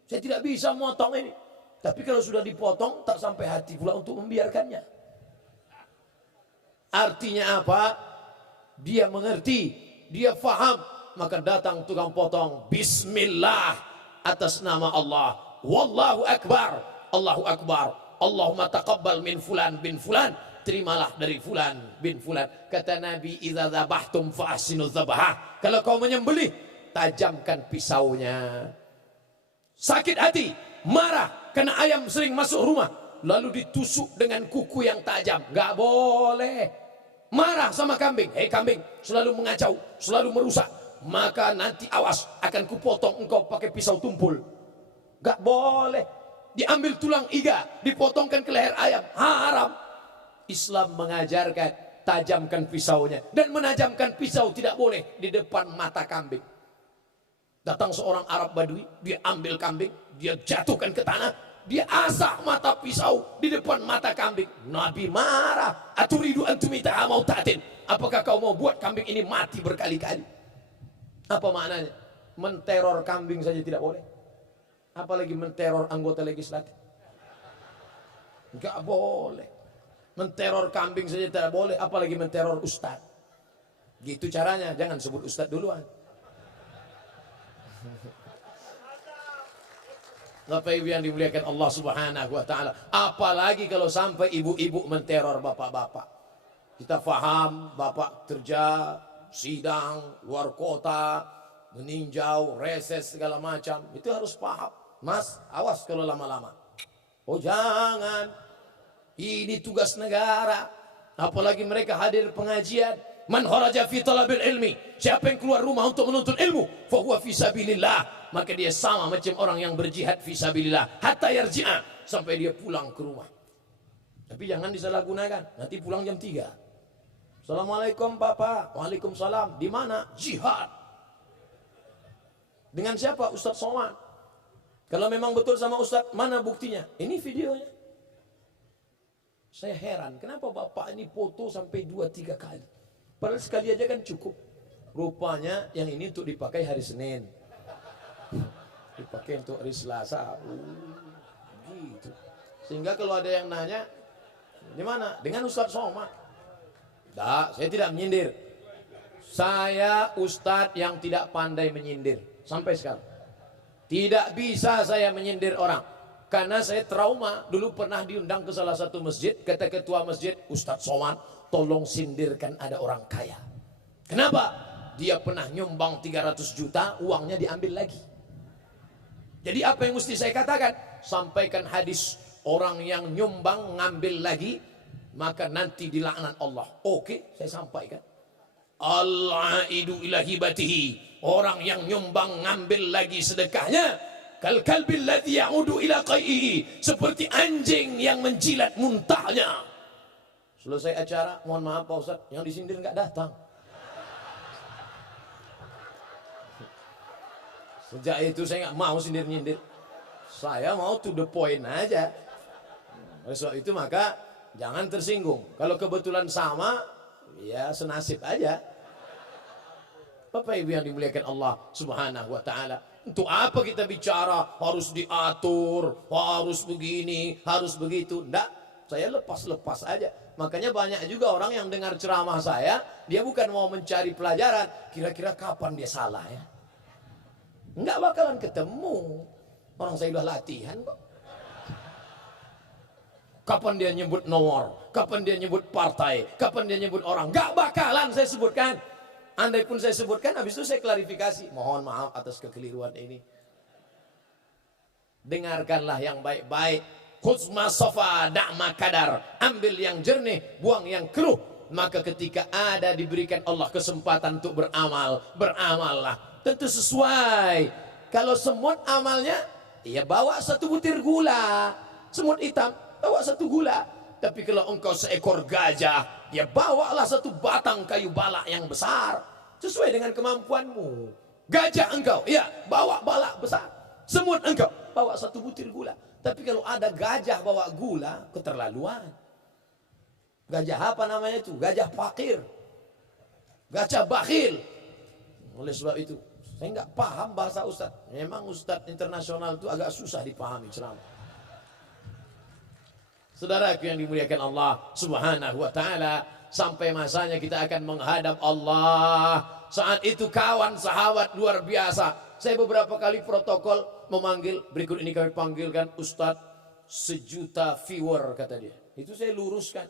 Saya tidak bisa motong ini. Tapi kalau sudah dipotong, tak sampai hati pula untuk membiarkannya. Artinya apa? Dia mengerti, dia faham. Maka datang tukang potong. Bismillah, atas nama Allah. Wallahu Akbar. Allahu Akbar. Allahumma taqabbal min fulan bin fulan. Terimalah dari fulan bin fulan. Kata Nabi, idza dzabhtum fa ahsinu dzabha. Kalau kau menyembelih, tajamkan pisaunya. Sakit hati, marah karena ayam sering masuk rumah, lalu ditusuk dengan kuku yang tajam, enggak boleh. Marah sama kambing, hei kambing, selalu mengacau, selalu merusak, maka nanti awas akan kupotong engkau pakai pisau tumpul. Enggak boleh. Diambil tulang iga, dipotongkan ke leher ayam, haram. Islam mengajarkan tajamkan pisaunya, dan menajamkan pisau tidak boleh di depan mata kambing. Datang seorang Arab Badui, dia ambil kambing, dia jatuhkan ke tanah, dia asah mata pisau di depan mata kambing. Nabi marah, aturidu antumita mautatin, apakah kau mau buat kambing ini mati berkali-kali? Apa maknanya? Menteror kambing saja tidak boleh, apalagi menteror anggota legislatif. Enggak boleh. Menteror kambing saja tidak boleh, apalagi menteror ustadz. Gitu caranya, jangan sebut ustadz duluan. Bapak Ibu yang dimuliakan Allah Subhanahu wa taala, apalagi kalau sampai ibu-ibu menteror bapak-bapak. Kita faham, bapak kerja, sidang, luar kota, meninjau, reses segala macam, itu harus paham. Mas, awas kalau lama-lama. Oh jangan. Ini tugas negara. Apalagi mereka hadir pengajian. Man kharaja fi talabil ilmi, siapa yang keluar rumah untuk menuntut ilmu, fa huwa fi sabilillah, maka dia sama macam orang yang berjihad fi sabilillah hatta yarji'a, sampai dia pulang ke rumah. Tapi jangan disalahgunakan. Nanti pulang jam 3. Assalamualaikum Papa. Waalaikumsalam. Di mana? Jihad. Dengan siapa? Ustaz Somad. Kalau memang betul sama Ustaz, mana buktinya? Ini videonya. Saya heran, kenapa bapak ini foto sampai 2-3 kali? Padahal sekali aja kan cukup. Rupanya yang ini untuk dipakai hari Senin, dipakai untuk hari Selasa. Gitu. Sehingga kalau ada yang nanya, di mana? Dengan Ustadz Somad. Tidak, saya tidak menyindir. Saya Ustadz yang tidak pandai menyindir. Sampai sekarang tidak bisa saya menyindir orang. Karena saya trauma, dulu pernah diundang ke salah satu masjid, kata ketua masjid, Ustadz Somad, tolong sindirkan ada orang kaya. Kenapa? Dia pernah nyumbang 300 juta, uangnya diambil lagi. Jadi apa yang mesti saya katakan? Sampaikan hadis, orang yang nyumbang ngambil lagi, maka nanti dilaknat Allah. Oke, saya sampaikan. Al-aidu ila hibatihi, orang yang nyumbang ngambil lagi sedekahnya, kal kalbil ladzi ya'udu ila qaihi, seperti anjing yang menjilat muntahnya. Selesai acara, mohon maaf Pak Ustaz, yang disindir nggak datang. Sejak itu saya nggak mau sindir-nyindir. Saya mau to the point aja. Oleh sebab itu maka jangan tersinggung. Kalau kebetulan sama, ya senasib aja. Bapak Ibu yang dimuliakan Allah Subhanahu wa taala. Untuk apa kita bicara harus diatur, harus begini, harus begitu? Enggak. Saya lepas-lepas aja. Makanya banyak juga orang yang dengar ceramah saya, dia bukan mau mencari pelajaran, kira-kira kapan dia salah ya. Nggak bakalan ketemu. Orang saya udah latihan kok. Kapan dia nyebut nomor, kapan dia nyebut partai, kapan dia nyebut orang, nggak bakalan saya sebutkan. Andai pun saya sebutkan, habis itu saya klarifikasi. Mohon maaf atas kekeliruan ini. Dengarkanlah yang baik-baik. Khuzma sofa da'ma kadar. Ambil yang jernih, buang yang keruh. Maka ketika ada diberikan Allah kesempatan untuk beramal, beramallah. Tentu sesuai. Kalau semut amalnya, ya bawa 1 butir gula. Semut hitam, bawa 1 gula. Tapi kalau engkau seekor gajah, ya bawalah 1 batang kayu balak yang besar. Sesuai dengan kemampuanmu. Gajah engkau, ya bawa balak besar. Semut engkau, bawa 1 butir gula. Tapi kalau ada gajah bawa gula, keterlaluan. Gajah apa namanya itu? Gajah fakir. Gajah bakhil. Oleh sebab itu, saya nggak paham bahasa Ustaz. Memang Ustaz internasional itu agak susah dipahami ceramah. Saudaraku yang dimuliakan Allah Subhanahu wa taala, sampai masanya kita akan menghadap Allah. Saat itu kawan sahabat luar biasa. Saya beberapa kali protokol memanggil, berikut ini kami panggilkan Ustadz 1 juta viewer, kata dia. Itu saya luruskan.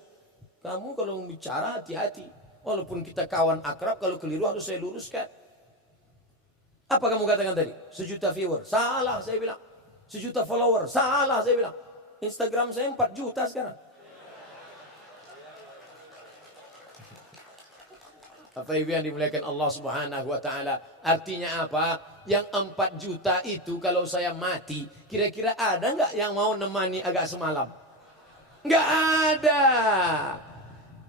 Kamu kalau bicara hati-hati. Walaupun kita kawan akrab, kalau keliru harus saya luruskan. Apa kamu katakan tadi? 1 juta viewer. Salah, saya bilang. 1 juta follower. Salah, saya bilang. Instagram saya 4 juta sekarang. Bapak Ibu yang dimuliakan Allah Subhanahu wa taala, artinya apa? Yang 4 juta itu kalau saya mati, kira-kira ada nggak yang mau nemani agak semalam? Nggak ada.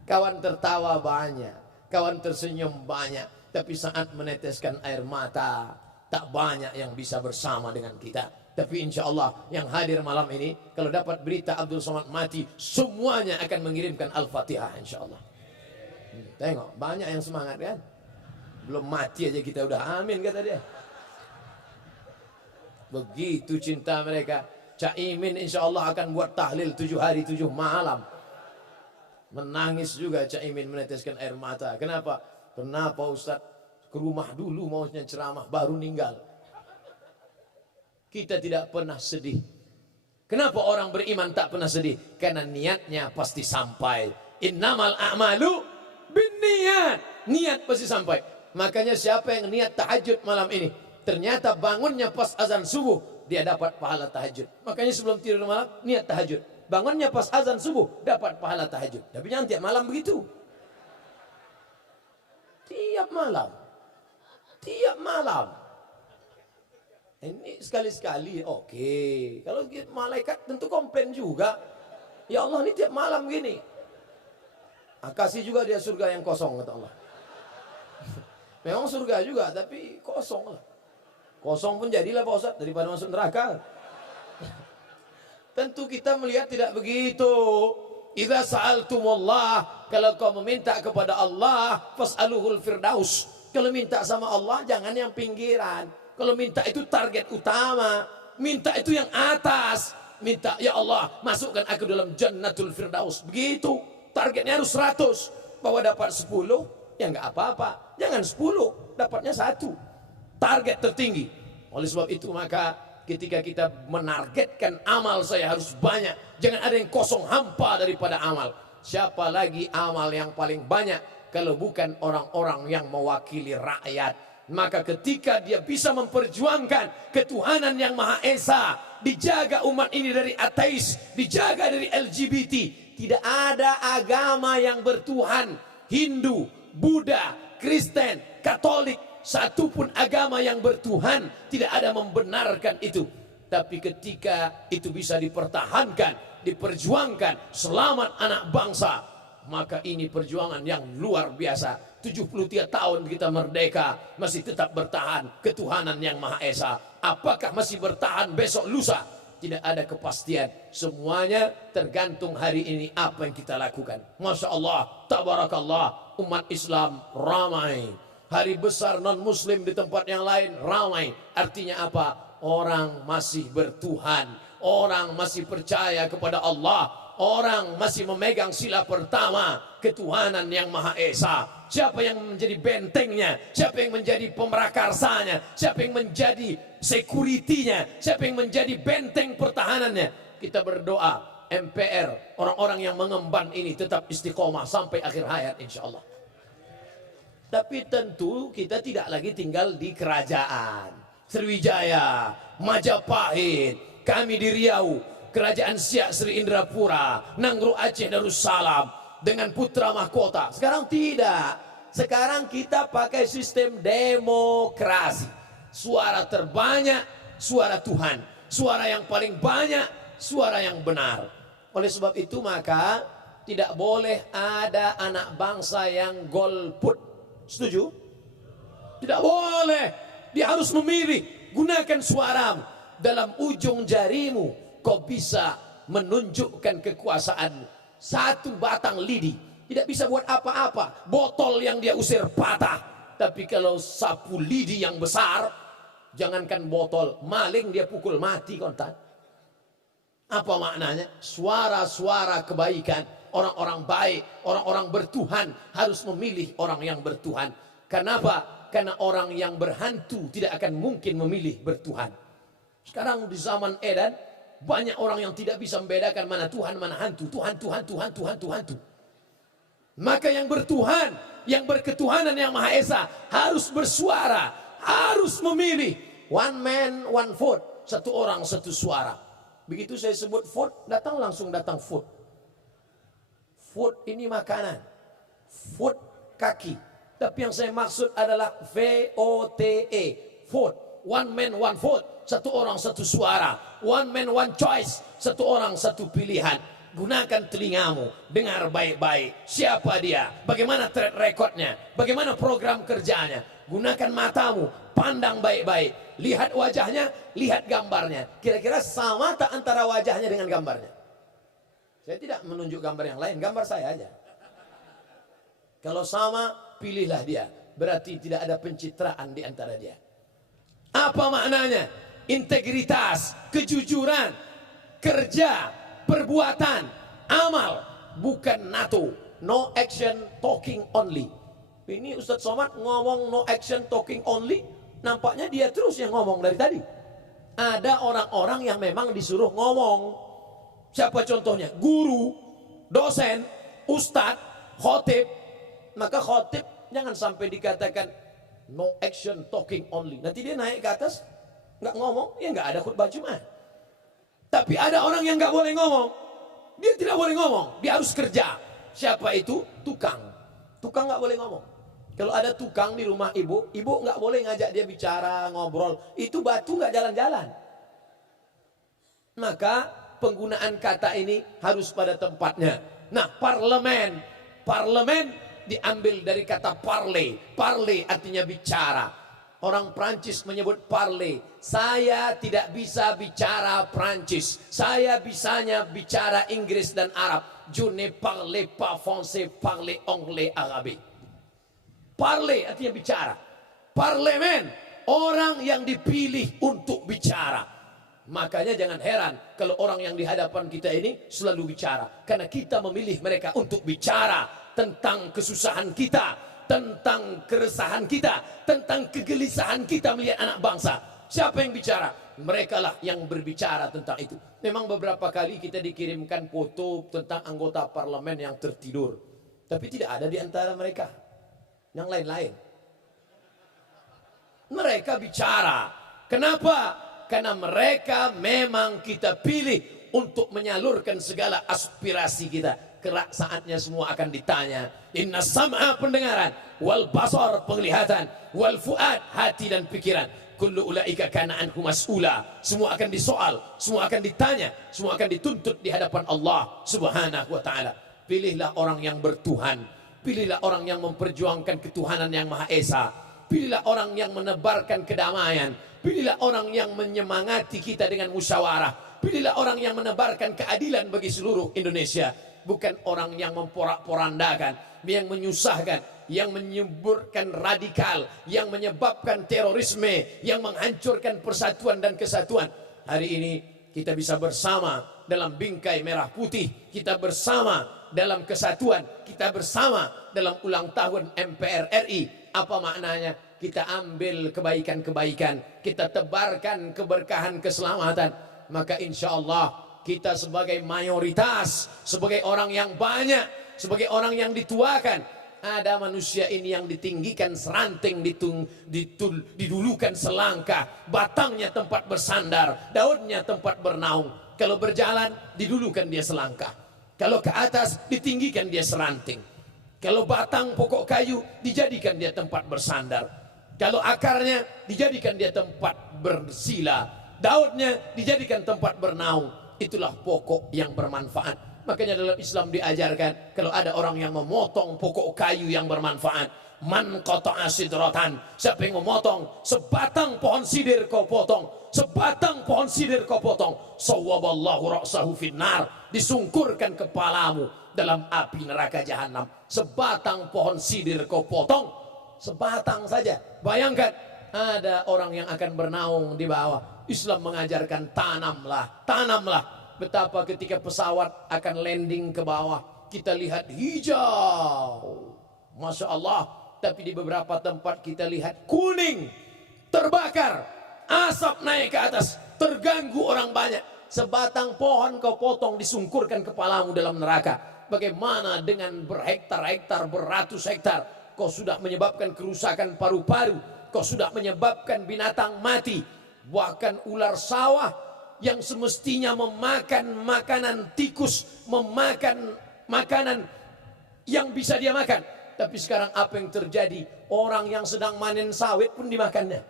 Kawan tertawa banyak, kawan tersenyum banyak, tapi saat meneteskan air mata, tak banyak yang bisa bersama dengan kita. Tapi insya Allah yang hadir malam ini, kalau dapat berita Abdul Somad mati, semuanya akan mengirimkan Al-Fatihah insya Allah. Tengok, banyak yang semangat kan? Belum mati aja kita udah amin, kata dia. Begitu cinta mereka. Cak Imin insya Allah akan buat tahlil 7 hari 7 malam. Menangis juga Cak Imin meneteskan air mata. Kenapa? Kenapa Ustaz ke rumah dulu maunya ceramah baru ninggal? Kita tidak pernah sedih. Kenapa orang beriman tak pernah sedih? Karena niatnya pasti sampai. Innamal a'malu binniat. Niat pasti sampai. Makanya siapa yang niat tahajud malam ini, ternyata bangunnya pas azan subuh, dia dapat pahala tahajud. Makanya sebelum tidur malam niat tahajud. Bangunnya pas azan subuh, dapat pahala tahajud. Tapi jangan tiap malam begitu. Tiap malam. Tiap malam. Ini sekali-sekali oke. Kalau malaikat tentu komplain juga. Ya Allah, ini tiap malam gini. Kasih juga dia surga yang kosong, kata Allah. Memang surga juga, tapi kosong lah. Kosong pun jadilah Pak Ustaz, daripada masuk neraka. Tentu kita melihat tidak begitu. Idza sa'altumullah, kalau kau meminta kepada Allah, fas'aluhul firdaus. Kalau minta sama Allah jangan yang pinggiran. Kalau minta itu target utama, minta itu yang atas. Minta, ya Allah, masukkan aku dalam jannatul firdaus. Begitu. Targetnya harus 100. Bahwa dapat 10, ya enggak apa-apa. Jangan 10, dapatnya 1. Target tertinggi. Oleh sebab itu maka ketika kita menargetkan amal saya harus banyak. Jangan ada yang kosong hampa daripada amal. Siapa lagi amal yang paling banyak kalau bukan orang-orang yang mewakili rakyat. Maka ketika dia bisa memperjuangkan ketuhanan yang Maha Esa, dijaga umat ini dari ateis, dijaga dari LGBT, tidak ada agama yang bertuhan. Hindu, Buddha, Kristen, Katolik, satupun agama yang bertuhan tidak ada membenarkan itu. Tapi ketika itu bisa dipertahankan, diperjuangkan, selamat anak bangsa, maka ini perjuangan yang luar biasa. 73 tahun kita merdeka, masih tetap bertahan ketuhanan yang Maha Esa. Apakah masih bertahan besok lusa? Tidak ada kepastian. Semuanya tergantung hari ini apa yang kita lakukan. Masya Allah, tabarakallah, umat Islam ramai. Hari besar non muslim di tempat yang lain ramai. Artinya apa? Orang masih bertuhan. orang masih percaya kepada Allah, orang masih memegang sila pertama, ketuhanan yang Maha Esa. Siapa yang menjadi bentengnya, siapa yang menjadi pemerakarsanya, siapa yang menjadi security-nya, siapa yang menjadi benteng pertahanannya. Kita berdoa MPR, orang-orang yang mengemban ini tetap istiqomah sampai akhir hayat insya Allah. Tapi tentu kita tidak lagi tinggal di kerajaan. Sriwijaya, Majapahit, kami di Riau, Kerajaan Siak Sri Indrapura, Nanggro Aceh Darussalam, dengan putra mahkota. Sekarang tidak. Sekarang kita pakai sistem demokrasi. Suara terbanyak, suara Tuhan. Suara yang paling banyak, suara yang benar. Oleh sebab itu maka tidak boleh ada anak bangsa yang golput. Setuju? Tidak boleh. Dia harus memilih. Gunakan suaramu. Dalam ujung jarimu kau bisa menunjukkan kekuasaanmu. Satu batang lidi tidak bisa buat apa-apa. Botol yang dia usir patah. Tapi kalau sapu lidi yang besar, jangankan botol, maling dia pukul mati kontan. Apa maknanya? Suara-suara kebaikan. Orang-orang baik, orang-orang bertuhan harus memilih orang yang bertuhan. Kenapa? Karena orang yang berhantu tidak akan mungkin memilih bertuhan. Sekarang di zaman edan banyak orang yang tidak bisa membedakan mana Tuhan, mana hantu. Tuhan. Maka yang bertuhan, yang berketuhanan yang Maha Esa harus bersuara, harus memilih. One man, one vote. Satu orang, satu suara. Begitu saya sebut vote, langsung datang vote. Food ini makanan, food kaki. Tapi yang saya maksud adalah VOTE, vote. One man, one vote. Satu orang, satu suara. One man, one choice. Satu orang, satu pilihan. Gunakan telingamu, dengar baik-baik. Siapa dia? Bagaimana track recordnya? Bagaimana program kerjanya? Gunakan matamu, pandang baik-baik. Lihat wajahnya, lihat gambarnya. Kira-kira sama tak antara wajahnya dengan gambarnya? Saya tidak menunjuk gambar yang lain, gambar saya aja. Kalau sama, pilihlah dia. Berarti tidak ada pencitraan di antara dia. Apa maknanya? Integritas, kejujuran, kerja, perbuatan, amal. Bukan NATO. No action, talking only. Ini Ustadz Somad ngomong no action, talking only. Nampaknya dia terus yang ngomong dari tadi. Ada orang-orang yang memang disuruh ngomong. Siapa contohnya? Guru, dosen, ustadz, khotib. Maka khotib jangan sampai dikatakan no action talking only. Nanti dia naik ke atas nggak ngomong, ya nggak ada khutbah Jumat. Tapi ada orang yang nggak boleh ngomong. Dia tidak boleh ngomong, dia harus kerja. Siapa itu? Tukang. Tukang nggak boleh ngomong. Kalau ada tukang di rumah ibu nggak boleh ngajak dia bicara, ngobrol. Itu batu nggak jalan-jalan. Maka penggunaan kata ini harus pada tempatnya. Nah, parlemen diambil dari kata parler. Parler artinya bicara. Orang Prancis menyebut parler. Saya tidak bisa bicara Prancis. Saya bisanya bicara Inggris dan Arab. Je ne parle pas français, parle anglais, arabe. Parler artinya bicara. Parlemen, orang yang dipilih untuk bicara. Makanya jangan heran kalau orang yang di hadapan kita ini selalu bicara. Karena kita memilih mereka untuk bicara tentang kesusahan kita, tentang keresahan kita, tentang kegelisahan kita melihat anak bangsa. Siapa yang bicara? Mereka lah yang berbicara tentang itu. Memang beberapa kali kita dikirimkan foto tentang anggota parlemen yang tertidur. Tapi tidak ada di antara mereka yang lain-lain. Mereka bicara. Kenapa? Karena mereka memang kita pilih untuk menyalurkan segala aspirasi kita. Kelak saatnya semua akan ditanya. Inna sam'a pendengaran, wal basar penglihatan, wal fuad hati dan pikiran. Kullu ulaika kana anhu mas'ula. Semua akan disoal, semua akan ditanya, semua akan dituntut di hadapan Allah Subhanahu wa taala. Pilihlah orang yang bertuhan. Pilihlah orang yang memperjuangkan ketuhanan yang Maha Esa. Pilihlah orang yang menebarkan kedamaian. Pilihlah orang yang menyemangati kita dengan musyawarah. Pilihlah orang yang menebarkan keadilan bagi seluruh Indonesia. Bukan orang yang memporak-porandakan, yang menyusahkan, yang menyuburkan radikal, yang menyebabkan terorisme, yang menghancurkan persatuan dan kesatuan. Hari ini kita bisa bersama dalam bingkai merah putih, kita bersama dalam kesatuan, kita bersama dalam ulang tahun MPR RI. Apa maknanya? Kita ambil kebaikan-kebaikan, kita tebarkan keberkahan keselamatan, maka insya Allah kita sebagai mayoritas, sebagai orang yang banyak, sebagai orang yang dituakan, ada manusia ini yang ditinggikan seranting, didulukan selangkah, batangnya tempat bersandar, daunnya tempat bernaung. Kalau berjalan, didulukan dia selangkah. Kalau ke atas, ditinggikan dia seranting. Kalau batang pokok kayu, dijadikan dia tempat bersandar. Kalau akarnya, dijadikan dia tempat bersila. Daunnya, dijadikan tempat bernaung. Itulah pokok yang bermanfaat. Makanya dalam Islam diajarkan, kalau ada orang yang memotong pokok kayu yang bermanfaat, man qata'a sidratan, siapa yang memotong sebatang pohon sidir kau potong, sebatang pohon sidir kau potong, sawwaballahu ra'sahu finnar, disungkurkan kepalamu dalam api neraka jahanam. Sebatang pohon sidir kau potong, sebatang saja. Bayangkan ada orang yang akan bernaung di bawah. Islam mengajarkan tanamlah, tanamlah. Betapa ketika pesawat akan landing ke bawah, kita lihat hijau, Masya Allah. Tapi di beberapa tempat kita lihat kuning, terbakar, asap naik ke atas, terganggu orang banyak. Sebatang pohon kau potong, disungkurkan kepalamu dalam neraka. Bagaimana dengan berhektar-hektar, beratus hektar? Kau sudah menyebabkan kerusakan paru-paru, kau sudah menyebabkan binatang mati, bahkan ular sawah yang semestinya memakan makanan tikus, memakan makanan yang bisa dia makan. Tapi sekarang apa yang terjadi? Orang yang sedang manen sawit pun dimakannya.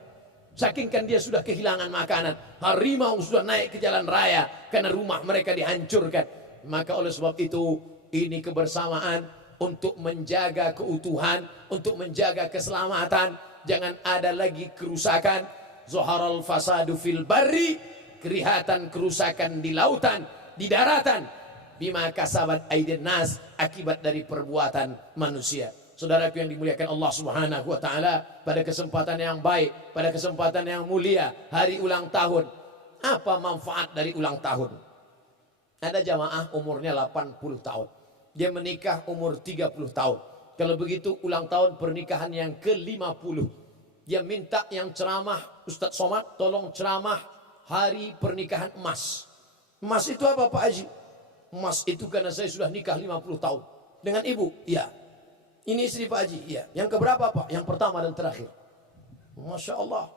Saking kan dia sudah kehilangan makanan. Harimau sudah naik ke jalan raya karena rumah mereka dihancurkan. Maka oleh sebab itu, ini kebersamaan untuk menjaga keutuhan, untuk menjaga keselamatan. Jangan ada lagi kerusakan. Zuharal fasadu fil barri, kelihatan kerusakan di lautan, di daratan, bima kasabat aydin nas, akibat dari perbuatan manusia. Saudaraku yang dimuliakan Allah Subhanahu wa taala, pada kesempatan yang baik, pada kesempatan yang mulia, hari ulang tahun. Apa manfaat dari ulang tahun? Ada jamaah umurnya 80 tahun. Dia menikah umur 30 tahun. Kalau begitu ulang tahun pernikahan yang ke-50. Dia minta yang ceramah, Ustadz Somad tolong ceramah hari pernikahan emas. Emas itu apa Pak Haji? Emas itu karena saya sudah nikah 50 tahun. Dengan ibu? Iya. Ini istri Pak Haji? Iya. Yang keberapa Pak? Yang pertama dan terakhir. Masya Allah.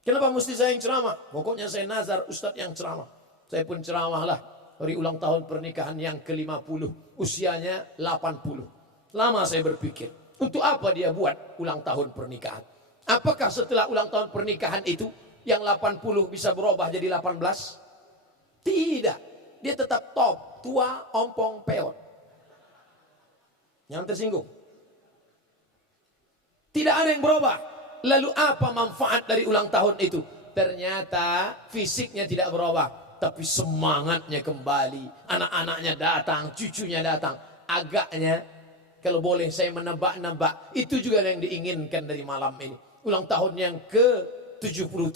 Kenapa mesti saya yang ceramah? Pokoknya saya nazar Ustadz yang ceramah. Saya pun ceramahlah hari ulang tahun pernikahan yang ke-50. Usianya 80. Lama saya berpikir, untuk apa dia buat ulang tahun pernikahan? Apakah setelah ulang tahun pernikahan itu yang 80 bisa berubah jadi 18? Tidak. Dia tetap top, tua, ompong, peot. Yang tersinggung. Tidak ada yang berubah. Lalu apa manfaat dari ulang tahun itu? Ternyata fisiknya tidak berubah, tapi semangatnya kembali. Anak-anaknya datang, cucunya datang. Agaknya, kalau boleh saya menebak-nebak, itu juga yang diinginkan dari malam ini. Ulang tahun yang ke-73,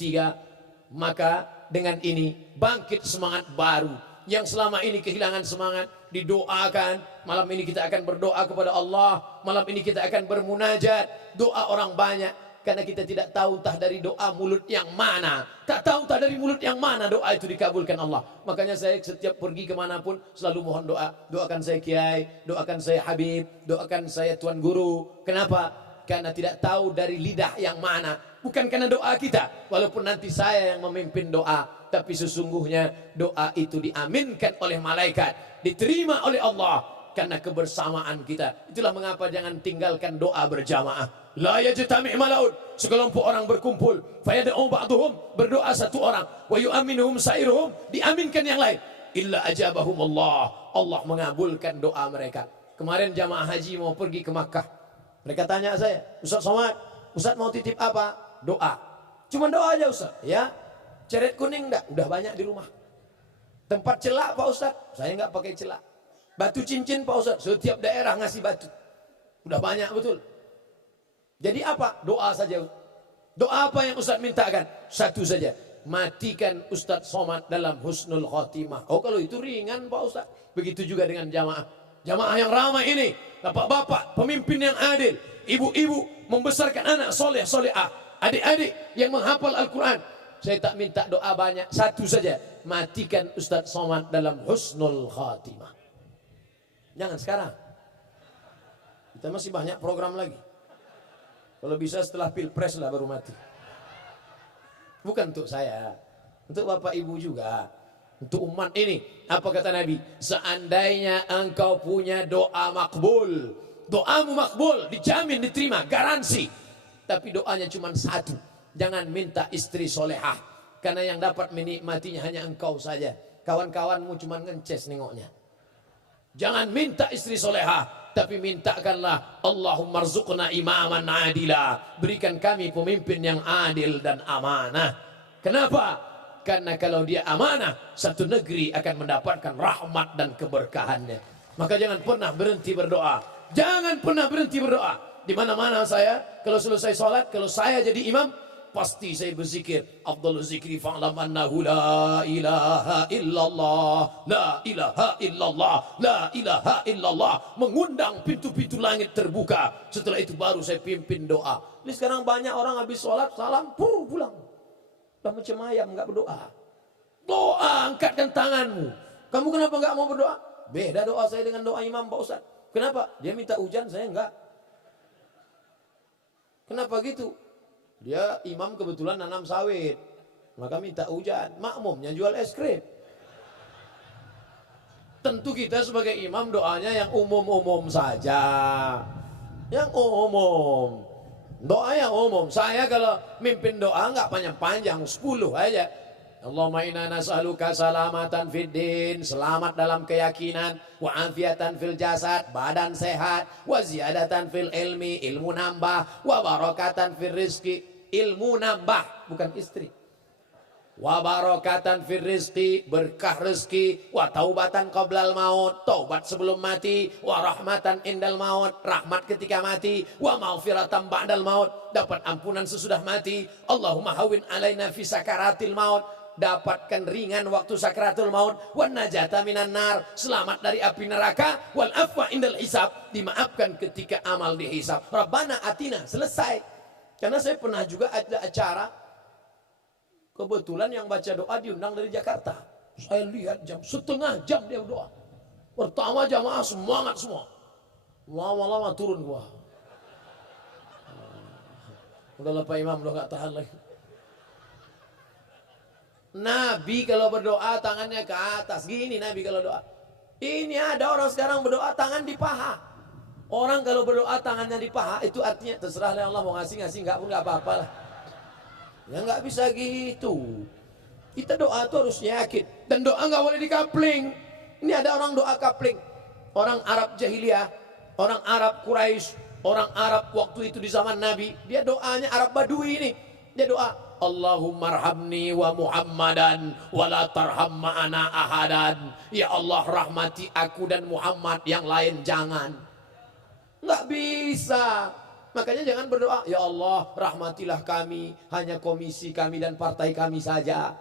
maka dengan ini bangkit semangat baru. Yang selama ini kehilangan semangat, didoakan. Malam ini kita akan berdoa kepada Allah. Malam ini kita akan bermunajat, doa orang banyak. Karena kita tidak tahu entah dari doa mulut yang mana, tak tahu entah dari mulut yang mana doa itu dikabulkan Allah. Makanya saya setiap pergi kemanapun selalu mohon doa. Doakan saya Kiai, doakan saya Habib, doakan saya Tuan Guru. Kenapa? Karena tidak tahu dari lidah yang mana. Bukan karena doa kita, walaupun nanti saya yang memimpin doa, tapi sesungguhnya doa itu diaminkan oleh malaikat, diterima oleh Allah karena kebersamaan kita. Itulah mengapa jangan tinggalkan doa berjamaah. La yajtami' malaun, sekelompok orang berkumpul, fayad'u ba'dhum, berdoa satu orang, wa yu'minuhum sa'iruhum, diaminkan yang lain, illa ajabahum Allah, Allah mengabulkan doa mereka. Kemarin jamaah haji mau pergi ke Makkah. Mereka tanya saya, Ustaz Somad, Ustaz mau titip apa? Doa. Cuma doa aja Ustaz, ya. Ceret kuning enggak? Udah banyak di rumah. Tempat celak Pak Ustaz? Saya enggak pakai celak. Batu cincin Pak Ustaz? Setiap daerah ngasih batu. Udah banyak betul. Jadi apa? Doa saja. Doa apa yang Ustaz mintakan? Satu saja. matikan Ustadz Somad dalam husnul khotimah. Oh, kalau itu ringan Pak Ustadz. Begitu juga dengan jamaah. Jamaah yang ramai ini, bapak-bapak, pemimpin yang adil, ibu-ibu membesarkan anak soleh solehah, adik-adik yang menghafal Al-Quran. Saya tak minta doa banyak, satu saja, matikan Ustadz Somad dalam husnul khotimah. Jangan sekarang, kita masih banyak program lagi. Kalau bisa setelah pilpres lah baru mati. Bukan untuk saya, untuk bapak ibu juga, untuk umat ini. Apa kata Nabi? Seandainya engkau punya doa makbul, doamu makbul, dijamin diterima, garansi. Tapi doanya cuma satu, jangan minta istri solehah, karena yang dapat menikmatinya hanya engkau saja. Kawan-kawanmu cuma ngences nengoknya. Jangan minta istri solehah, tapi mintakanlah Allahumma rzuqna imaman adila, berikan kami pemimpin yang adil dan amanah. Kenapa? Karena kalau dia amanah, satu negeri akan mendapatkan rahmat dan keberkahannya. Maka jangan pernah berhenti berdoa. Jangan pernah berhenti berdoa. Di mana-mana saya, kalau selesai sholat, kalau saya jadi imam, pasti saya berzikir. Afdhalul zikri fa'lam annahu la ilaha illallah, la ilaha illallah, la ilaha illallah. Mengundang pintu-pintu langit terbuka. Setelah itu baru saya pimpin doa. Ini sekarang banyak orang habis sholat, salam, pulang. Lah macam ayam nggak berdoa. Doa, angkatkan tanganmu. Kamu kenapa nggak mau berdoa? Beda doa saya dengan doa imam Pak Ustaz. Kenapa? Dia minta hujan, saya enggak. Kenapa gitu? Dia imam kebetulan nanam sawit, maka minta hujan. Makmumnya jual es krim. Tentu kita sebagai imam doanya yang umum-umum saja. Yang umum. Doa yang umum. Saya kalau mimpin doa nggak panjang-panjang, 10 aja. Allahumma inna nas'aluka salamatan fid din, selamat dalam keyakinan, wa afiatan fil jasad, badan sehat, wa ziyadatan fil ilmi, ilmu nambah, wa barakatan fil rizki, ilmu nambah, bukan istri. Wa barakatan fil rizki, berkah rezeki, wa taubatan qablal maut, taubat sebelum mati, wa rahmatan indal maut, rahmat ketika mati, wa maghfiratan ba'dal maut, dapat ampunan sesudah mati. Allahumma hawin alaina fi sakaratil maut, dapatkan ringan waktu sakaratul maut, wan najata minan nar, selamat dari api neraka, wal afwa indal hisab, dimaafkan ketika amal dihisab. Rabbana atina, selesai. Karena saya pernah juga ada acara, kebetulan yang baca doa diundang dari Jakarta. Saya lihat setengah jam dia berdoa. Pertama jamaah semangat semua. Lama-lama turun gua. Udahlah Pak Imam, udah gak tahan lagi. Nabi kalau berdoa tangannya ke atas. Gini Nabi kalau doa. Ini ada orang sekarang berdoa tangan di paha. Orang kalau berdoa tangannya di paha, itu artinya terserah Allah mau ngasih-ngasih, enggak pun enggak apa-apa lah. Ya nggak bisa gitu. Kita doa tuh harus yakin. Dan doa nggak boleh dikapling. Ini ada orang doa kapling. Orang Arab jahiliyah, orang Arab Quraisy, orang Arab waktu itu di zaman Nabi, dia doanya Arab Badui ini. Dia doa, Allahumma arhamni wa Muhammadan wa la tarham ma'ana ahadan. Ya Allah rahmati aku dan Muhammad, yang lain jangan. Nggak bisa. Makanya jangan berdoa, ya Allah rahmatilah kami, hanya komisi kami dan partai kami saja.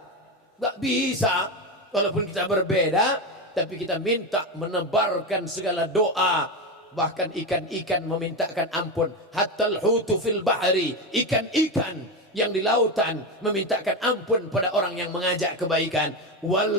Gak bisa. Walaupun kita berbeda, tapi kita minta menebarkan segala doa. Bahkan ikan-ikan memintakan ampun. Hattal hutu fil bahari, ikan-ikan yang di lautan memintakan ampun pada orang yang mengajak kebaikan. Wal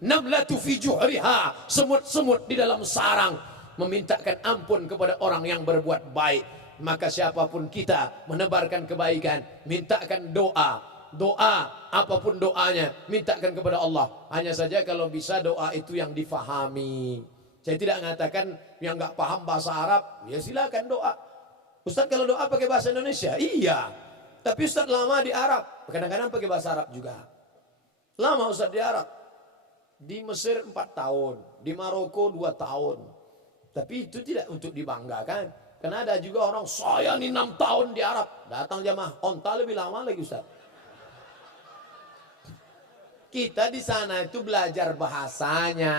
namlatu fi juhriha, semut-semut di dalam sarang memintakan ampun kepada orang yang berbuat baik. Maka siapapun kita menebarkan kebaikan, mintakan doa. Doa, apapun doanya, mintakan kepada Allah. Hanya saja kalau bisa doa itu yang difahami. Saya tidak mengatakan yang nggak paham bahasa Arab, ya silakan doa. Ustaz kalau doa pakai bahasa Indonesia, iya. Tapi Ustaz lama di Arab, kadang-kadang pakai bahasa Arab juga. Lama Ustaz di Arab. Di Mesir 4 tahun, di Maroko 2 tahun. Tapi itu tidak untuk dibanggakan. Karena ada juga orang, saya ini 6 tahun di Arab. Datang jamaah, onta lebih lama lagi Ustaz. Kita di sana itu belajar bahasanya,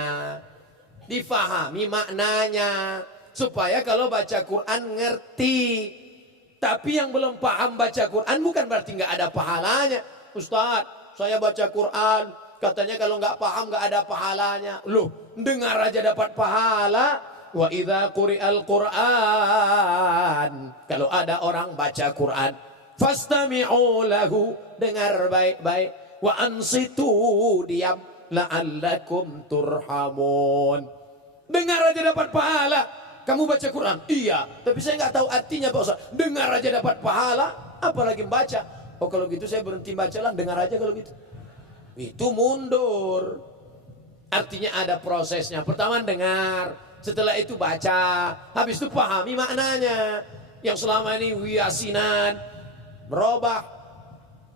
difahami maknanya, supaya kalau baca Quran ngerti. Tapi yang belum paham baca Quran bukan berarti nggak ada pahalanya. Ustaz, saya baca Quran, katanya kalau nggak paham nggak ada pahalanya. Loh, dengar aja dapat pahala. Wa idza quri'al Qur'an, kalau ada orang baca Quran, fastami'u lahu, dengar baik-baik, wa ansitu, diam, la'allakum turhamun. Dengar aja dapat pahala. Kamu baca Quran? Iya, tapi saya nggak tahu artinya Pak Ustaz. Dengar aja dapat pahala, apalagi baca. Oh kalau gitu saya berhenti baca lah, dengar aja kalau gitu. Itu mundur. Artinya ada prosesnya. Pertama dengar, setelah itu baca, habis itu pahami maknanya. Yang selama ini yasinan berubah.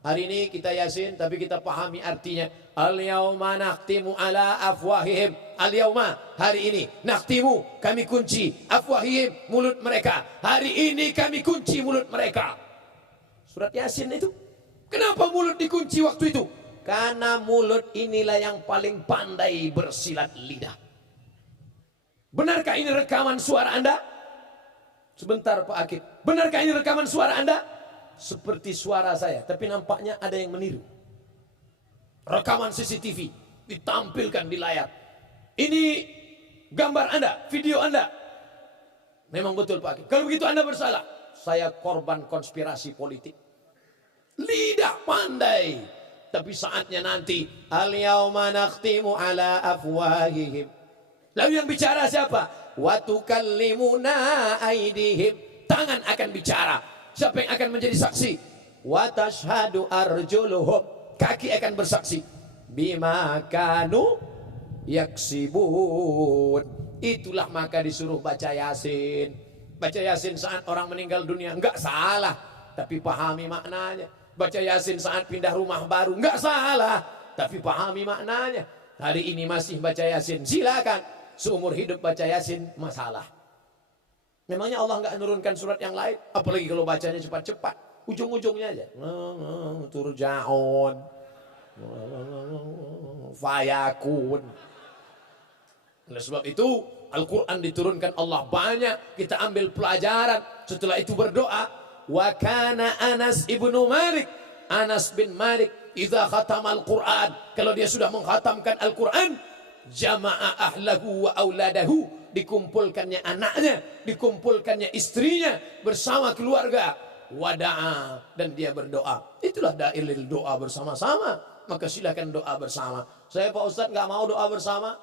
Hari ini kita yasin tapi kita pahami artinya. Al-yauma nakhtimu ala afwahihim. Al-yauma, hari ini, nakhtimu, kami kunci, afwahihim, mulut mereka. Hari ini kami kunci mulut mereka. Surat Yasin itu. Kenapa mulut dikunci waktu itu? Karena mulut inilah yang paling pandai bersilat lidah. Benarkah ini rekaman suara Anda? Sebentar Pak Akib. Benarkah ini rekaman suara Anda? Seperti suara saya, tapi nampaknya ada yang meniru. Rekaman CCTV ditampilkan di layar. Ini gambar Anda, video Anda. Memang betul Pak Akib. Kalau begitu Anda bersalah. Saya korban konspirasi politik. Lidah pandai. Tapi saatnya nanti, al-yauma nakhtimu ala afwahihim. Lalu yang bicara siapa? Wa tukallimuna aydihim. Tangan akan bicara. Siapa yang akan menjadi saksi? Wa tashhadu arjuluhum. Kaki akan bersaksi. Bima kanu yaksibun. Itulah maka disuruh baca Yasin. Baca Yasin saat orang meninggal dunia, enggak salah, tapi pahami maknanya. Baca Yasin saat pindah rumah baru, enggak salah, tapi pahami maknanya. Hari ini masih baca Yasin, silakan. Seumur hidup baca Yasin, masalah. Memangnya Allah enggak menurunkan surat yang lain? Apalagi kalau bacanya cepat-cepat, ujung-ujungnya aja. Turja'un, fayakun. Oleh sebab itu Al-Quran diturunkan Allah banyak, kita ambil pelajaran. Setelah itu berdoa. Wa kana Anas ibnu Malik, Anas bin Malik, idza khatamal Quran, kalau dia sudah menghatamkan Al-Quran, jama'a ahlahu wa auladahu, dikumpulkannya anaknya, dikumpulkannya istrinya bersama keluarga. Wada'a, dan dia berdoa. Itulah dalil doa bersama-sama. Maka silakan doa bersama. Saya Pak Ustadz nggak mau doa bersama.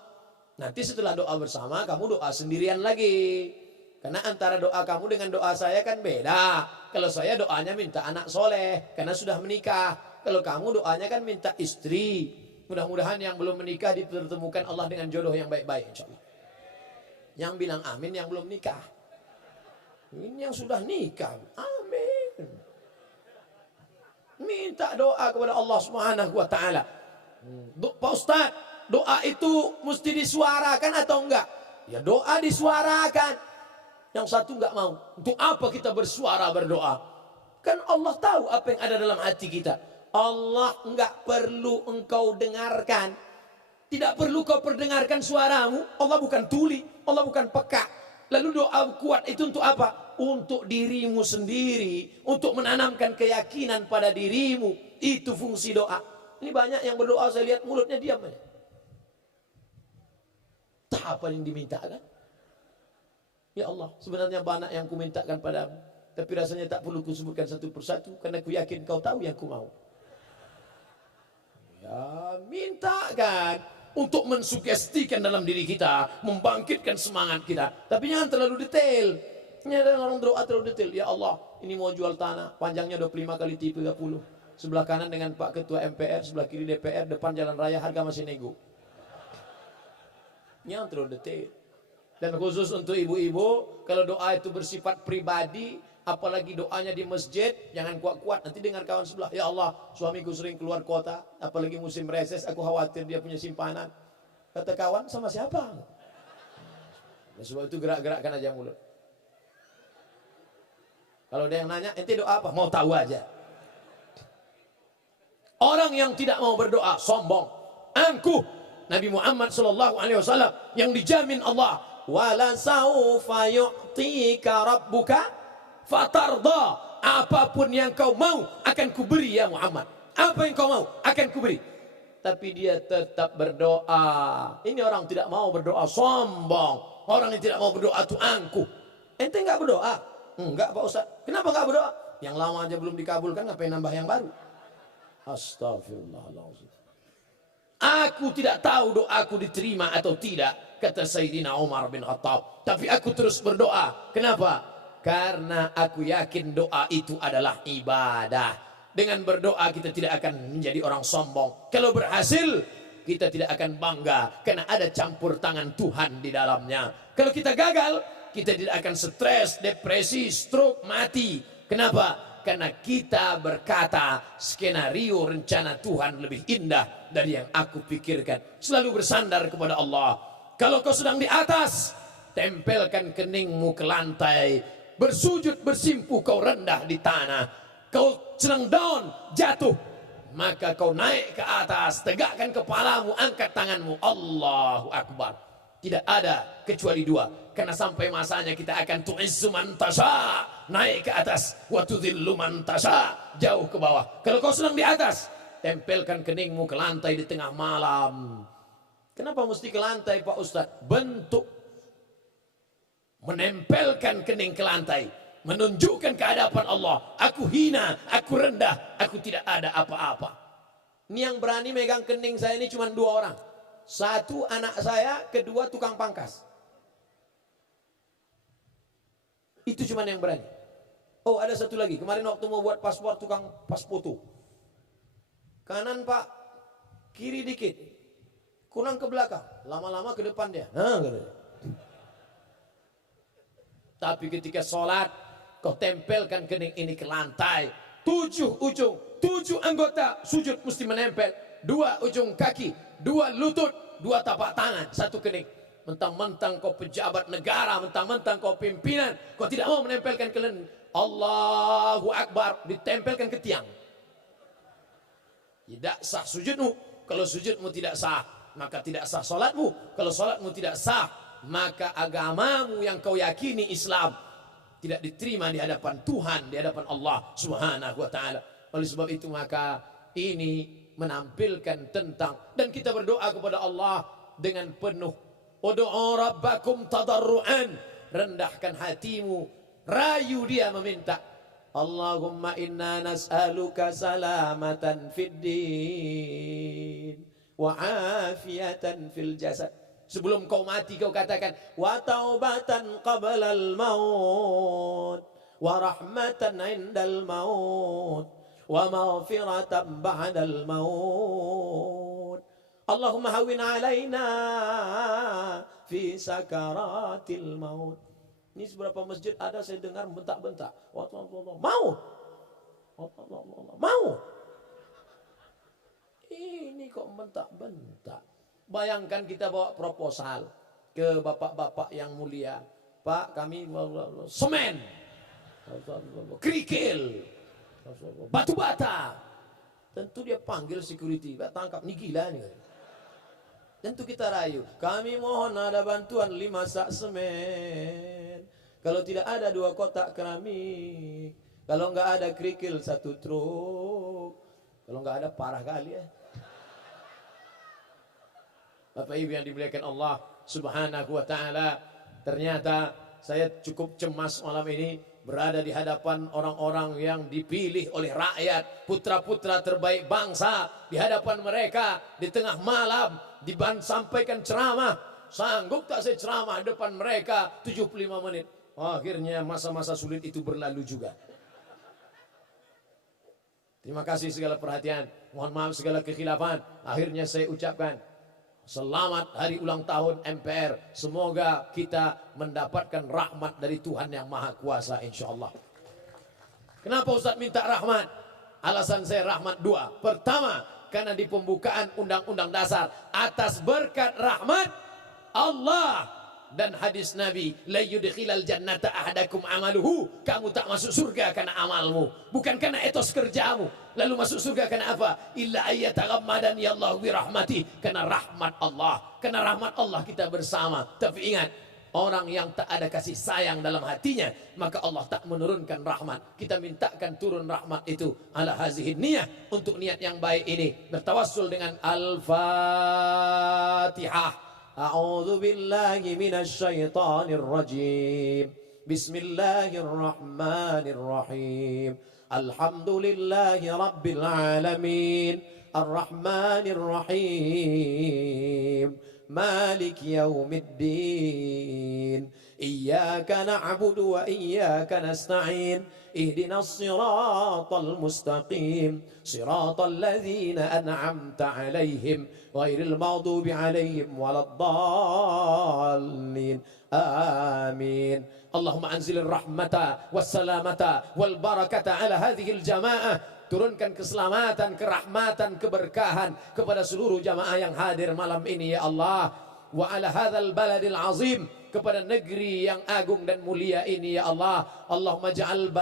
Nanti setelah doa bersama kamu doa sendirian lagi. Karena antara doa kamu dengan doa saya kan beda. Kalau saya doanya minta anak soleh karena sudah menikah. Kalau kamu doanya kan minta istri. Mudah-mudahan yang belum menikah dipertemukan Allah dengan jodoh yang baik-baik insya Allah. Yang bilang amin yang belum nikah. Ini yang sudah nikah. Amin. Minta doa kepada Allah Subhanahu wa taala. Pak Ustadz, doa itu mesti disuarakan atau enggak? Ya doa disuarakan. Yang satu enggak mau. Untuk apa kita bersuara berdoa? Kan Allah tahu apa yang ada dalam hati kita. Allah enggak perlu engkau dengarkan. Tidak perlu kau perdengarkan suaramu. Allah bukan tuli, Allah bukan peka. Lalu doa kuat itu untuk apa? Untuk dirimu sendiri, untuk menanamkan keyakinan pada dirimu. Itu fungsi doa. Ini banyak yang berdoa saya lihat mulutnya diam aja. Tak apa yang dimintakan. Ya Allah, sebenarnya banyak yang kumintakan padamu, tapi rasanya tak perlu kusebutkan satu persatu karena ku yakin kau tahu yang ku mau. Ya, mintakan untuk mensugestikan dalam diri kita, membangkitkan semangat kita. Tapi jangan terlalu detail. Ini ada orang doa terlalu detail. Ya Allah, ini mau jual tanah, panjangnya 25 kali 30. Sebelah kanan dengan Pak Ketua MPR, sebelah kiri DPR, depan jalan raya, harga masih nego. Jangan terlalu detail. Dan khusus untuk ibu-ibu, kalau doa itu bersifat pribadi, apalagi doanya di masjid, jangan kuat-kuat. Nanti dengar kawan sebelah, ya Allah, suamiku sering keluar kota, apalagi musim reses, aku khawatir dia punya simpanan. Kata kawan, sama siapa? Nah, sebab itu gerak-gerakkan aja mulut. Kalau ada yang nanya, ente doa apa? Mau tahu aja. Orang yang tidak mau berdoa, sombong, angkuh. Nabi Muhammad SAW yang dijamin Allah, wala saufa yu'tika rabbuka fatarda, apapun yang kau mau akan kuberi ya Muhammad. Apa yang kau mau akan kuberi. Tapi dia tetap berdoa. Ini orang tidak mau berdoa, sombong. Orang yang tidak mau berdoa itu angkuh. Ente nggak berdoa? Enggak Pak Ustaz. Kenapa nggak berdoa? Yang lama aja belum dikabulkan, ngapain nambah yang baru? Astagfirullahaladzim. Aku tidak tahu doaku diterima atau tidak, kata Sayyidina Umar bin Khattab. Tapi aku terus berdoa. Kenapa? Karena aku yakin doa itu adalah ibadah. Dengan berdoa kita tidak akan menjadi orang sombong. Kalau berhasil, kita tidak akan bangga karena ada campur tangan Tuhan di dalamnya. Kalau kita gagal, kita tidak akan stres, depresi, stroke, mati. Kenapa? Karena kita berkata skenario rencana Tuhan lebih indah dari yang aku pikirkan. Selalu bersandar kepada Allah. Kalau kau sedang di atas, tempelkan keningmu ke lantai. Bersujud bersimpuh kau rendah di tanah. Kau sedang down, jatuh, maka kau naik ke atas, tegakkan kepalamu, angkat tanganmu, Allahu Akbar. Tidak ada kecuali dua. Karena sampai masanya kita akan tu'izzu man tasha, naik ke atas, wa tudhillu man tasha, jauh ke bawah. Kalau kau sedang di atas, tempelkan keningmu ke lantai di tengah malam. Kenapa mesti ke lantai Pak Ustadz? Bentuk menempelkan kening ke lantai, menunjukkan kehadapan Allah. Aku hina, aku rendah, aku tidak ada apa-apa. Ini yang berani megang kening saya ini cuma 2 orang. Satu anak saya, kedua tukang pangkas. Itu cuma yang berani. Oh ada satu lagi, kemarin waktu mau buat paspor, tukang pas foto. Kanan Pak, kiri dikit, kurang ke belakang, lama-lama ke depan dia. Tapi ketika sholat, kau tempelkan kening ini ke lantai. 7 ujung, 7 anggota sujud mesti menempel. 2 ujung kaki, 2 lutut, 2 tapak tangan, 1 kening. Mentang-mentang kau pejabat negara, mentang-mentang kau pimpinan, kau tidak mau menempelkan kening. Allahu Akbar, ditempelkan ke tiang. Tidak sah sujudmu. Kalau sujudmu tidak sah, maka tidak sah sholatmu. Kalau sholatmu tidak sah, maka agamamu yang kau yakini Islam tidak diterima di hadapan Tuhan, di hadapan Allah Subhanahu wa ta'ala. Oleh sebab itu maka ini menampilkan tentang, dan kita berdoa kepada Allah dengan penuh, ud'u rabbakum tadarruan, rendahkan hatimu, rayu dia meminta. Allahumma inna nas'aluka salamatan fid din wa afiyatan fil jasad. Sebelum kau mati kau katakan wa taubatan qablal maut wa rahmatan indal maut wa maghfiratan ba'dal maut. Allahumma hawwin alaina fi sakaratil maut. Ini seberapa masjid ada saya dengar bentak-bentak. Mau. Mau. Ini kok bentak-bentak. Bayangkan kita bawa proposal ke bapak-bapak yang mulia. Pak, kami semen, kerikil, batu bata. Tentu dia panggil security, tangkap, nih gila nih. Tentu kita rayu, kami mohon ada bantuan 5 sak semen. Kalau tidak ada 2 kotak keramik. Kalau nggak ada kerikil 1 truk. Kalau nggak ada parah kali ya. Bapak Ibu yang dimuliakan Allah Subhanahu wa ta'ala, ternyata saya cukup cemas malam ini berada di hadapan orang-orang yang dipilih oleh rakyat, putra-putra terbaik bangsa, di hadapan mereka di tengah malam sampaikan ceramah. Sanggup tak saya ceramah di depan mereka 75 menit? Akhirnya masa-masa sulit itu berlalu juga. Terima kasih segala perhatian, mohon maaf segala kekhilafan. Akhirnya saya ucapkan selamat hari ulang tahun MPR. Semoga kita mendapatkan rahmat dari Tuhan yang Maha Kuasa insyaallah. Kenapa Ustaz minta rahmat? Alasan saya rahmat 2. Pertama, karena di pembukaan Undang-Undang Dasar, atas berkat rahmat Allah dan hadis Nabi, la yudkhilal jannata ahadakum amaluhu, kamu tak masuk surga karena amalmu, bukan karena etos kerjamu. Lalu masuk surga karena apa? Illa ayyataghammadani Allah bi rahmati, karena rahmat Allah. Karena rahmat Allah kita bersama. Tapi ingat, orang yang tak ada kasih sayang dalam hatinya, maka Allah tak menurunkan rahmat. Kita mintakan turun rahmat itu ala hazihin niyah, untuk niat yang baik ini. Bertawassul dengan Al-Fatihah. A'udzu billahi minasy syaithanir rajim. Bismillahirrahmanirrahim. Alhamdulillahi rabbil alamin. Ar-Rahmanir Rahim. مالك يوم الدين إياك نعبد وإياك نستعين اهدنا الصراط المستقيم صراط الذين أنعمت عليهم غير المغضوب عليهم ولا الضالين آمين اللهم أنزل الرحمة والسلامة والبركة على هذه الجماعة. Turunkan keselamatan, kerahmatan, keberkahan kepada seluruh jamaah yang hadir malam ini ya Allah. Wa ala hadzal baladil azim, kepada negeri yang agung dan mulia ini ya Allah. Allahumma ja'al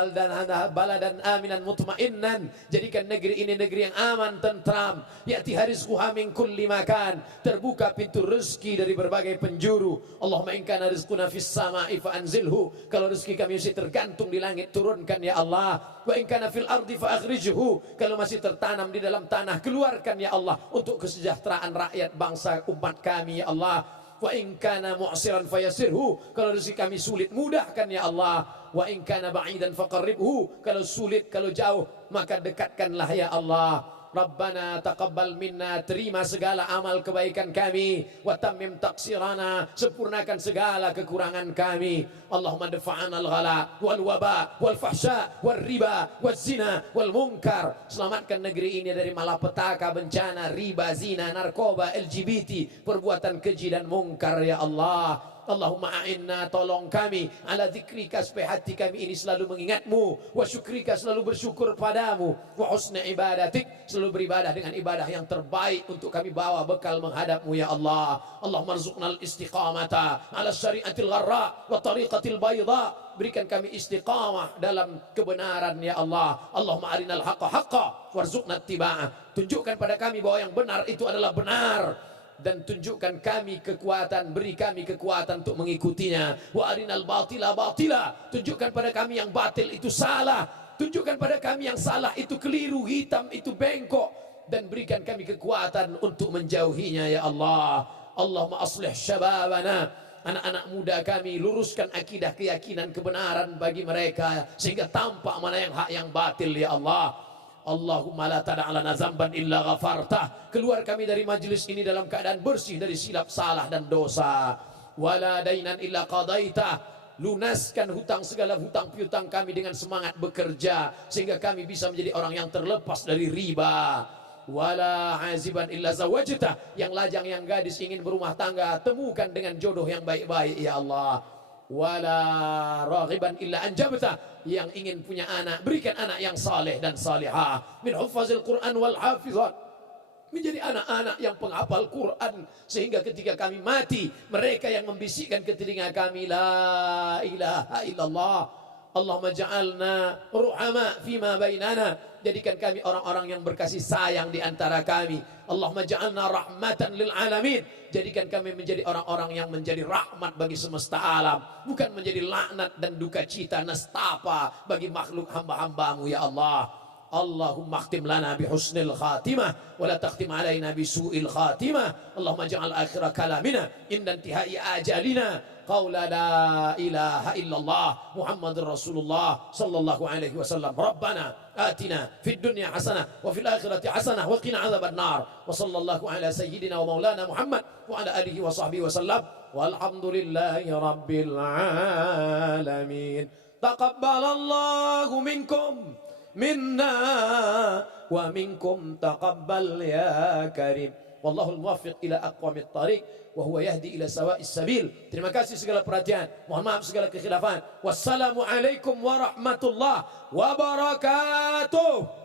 baladan aminan mutmainnan, jadikan negeri ini negeri yang aman, tentram. Ya'ti rizquha min kulli makan, terbuka pintu rezeki dari berbagai penjuru. Allahumma in kana rizquna fis sama'i fa anzilhu, kalau rezeki kami masih tergantung di langit, turunkan ya Allah. Wa in kana fil ardi fa akhrijhu, kalau masih tertanam di dalam tanah, keluarkan ya Allah, untuk kesejahteraan rakyat bangsa umat kami ya Allah. Wa in kana mu'siran fayasirhu, kalau rezeki kami sulit, mudahkan ya Allah. Wa in kana ba'idan faqarribhu, kalau sulit, kalau jauh, maka dekatkanlah ya Allah. Rabbana taqabbal minna, terima segala amal kebaikan kami. Wa tammim taqsirana, sempurnakan segala kekurangan kami. Allahumma dafa'ana al-ghala wal waba wal fahsya wal riba wal zina wal munkar. Selamatkan negeri ini dari malapetaka, bencana, riba, zina, narkoba, LGBT, perbuatan keji dan mungkar ya Allah. Allahumma a'inna, tolong kami, ala dzikrika, supaya hati kami ini selalu mengingatmu, wa syukrika, selalu bersyukur padamu, wa husna ibadatik, selalu beribadah dengan ibadah yang terbaik untuk kami bawa bekal menghadapmu ya Allah. Allahumma rzuqnal istiqamata ala syariatil gharra wa tariqatil bayda, berikan kami istiqamah dalam kebenaran ya Allah. Allahumma arinal haqqa haqqa warzuqna ittiba'ah, tunjukkan pada kami bahwa yang benar itu adalah benar, dan tunjukkan kami kekuatan, beri kami kekuatan untuk mengikutinya. Wa arinal batila batila, tunjukkan pada kami yang batil itu salah, tunjukkan pada kami yang salah itu keliru, hitam itu bengkok, dan berikan kami kekuatan untuk menjauhinya ya Allah. Allahumma aslih syababana, anak-anak muda kami, luruskan akidah, keyakinan, kebenaran bagi mereka, sehingga tampak mana yang hak yang batil ya Allah. Allahumma la tada'alana zamban illa ghafartah, keluar kami dari majlis ini dalam keadaan bersih dari silap, salah dan dosa. Wala dainan illa qadaitah, lunaskan hutang, segala hutang piutang kami dengan semangat bekerja, sehingga kami bisa menjadi orang yang terlepas dari riba. Wala aziban illa zawajtah, yang lajang, yang gadis ingin berumah tangga, temukan dengan jodoh yang baik-baik ya Allah. Wala raghiban illa anjabta, yang ingin punya anak, berikan anak yang saleh dan salihah. Min huffazil Quran wal hafizat, menjadi anak-anak yang penghafal Quran, sehingga ketika kami mati, mereka yang membisikkan ke telinga kami, la ilaha illallah. Allahumma ja'alna ruhama fima bainana, jadikan kami orang-orang yang berkasih sayang di antara kami. Allahumma ja'alna rahmatan lil alamin, jadikan kami menjadi orang-orang yang menjadi rahmat bagi semesta alam, bukan menjadi laknat dan duka cita, nestapa bagi makhluk hamba-hambamu ya Allah. Allahumma akhtim lana bihusnil khatimah wa la takhtim alaina bisu'il khatimah. Allahumma ja'al akhira kalamina inda intihai ajalina qawla la ilaha illallah Muhammadur Rasulullah sallallahu alaihi wasallam. Rabbana atina fid dunya hasanah wa fil akhirati hasanah wa qina adzaban nar. Wa sallallahu ala sayyidina wa maulana Muhammad wa ala alihi wa sahbihi wasallam. Walhamdulillahi rabbil alamin. Taqabbalallahu minkum minna wa minkum taqabbal ya karim. Wallahul muwaffiq ila aqwamit thariq wa huwa yahdi ila sawa'is sabil. Terima kasih segala perhatian, mohon maaf segala kekhilafan. Wassalamu alaikum warahmatullahi wabarakatuh.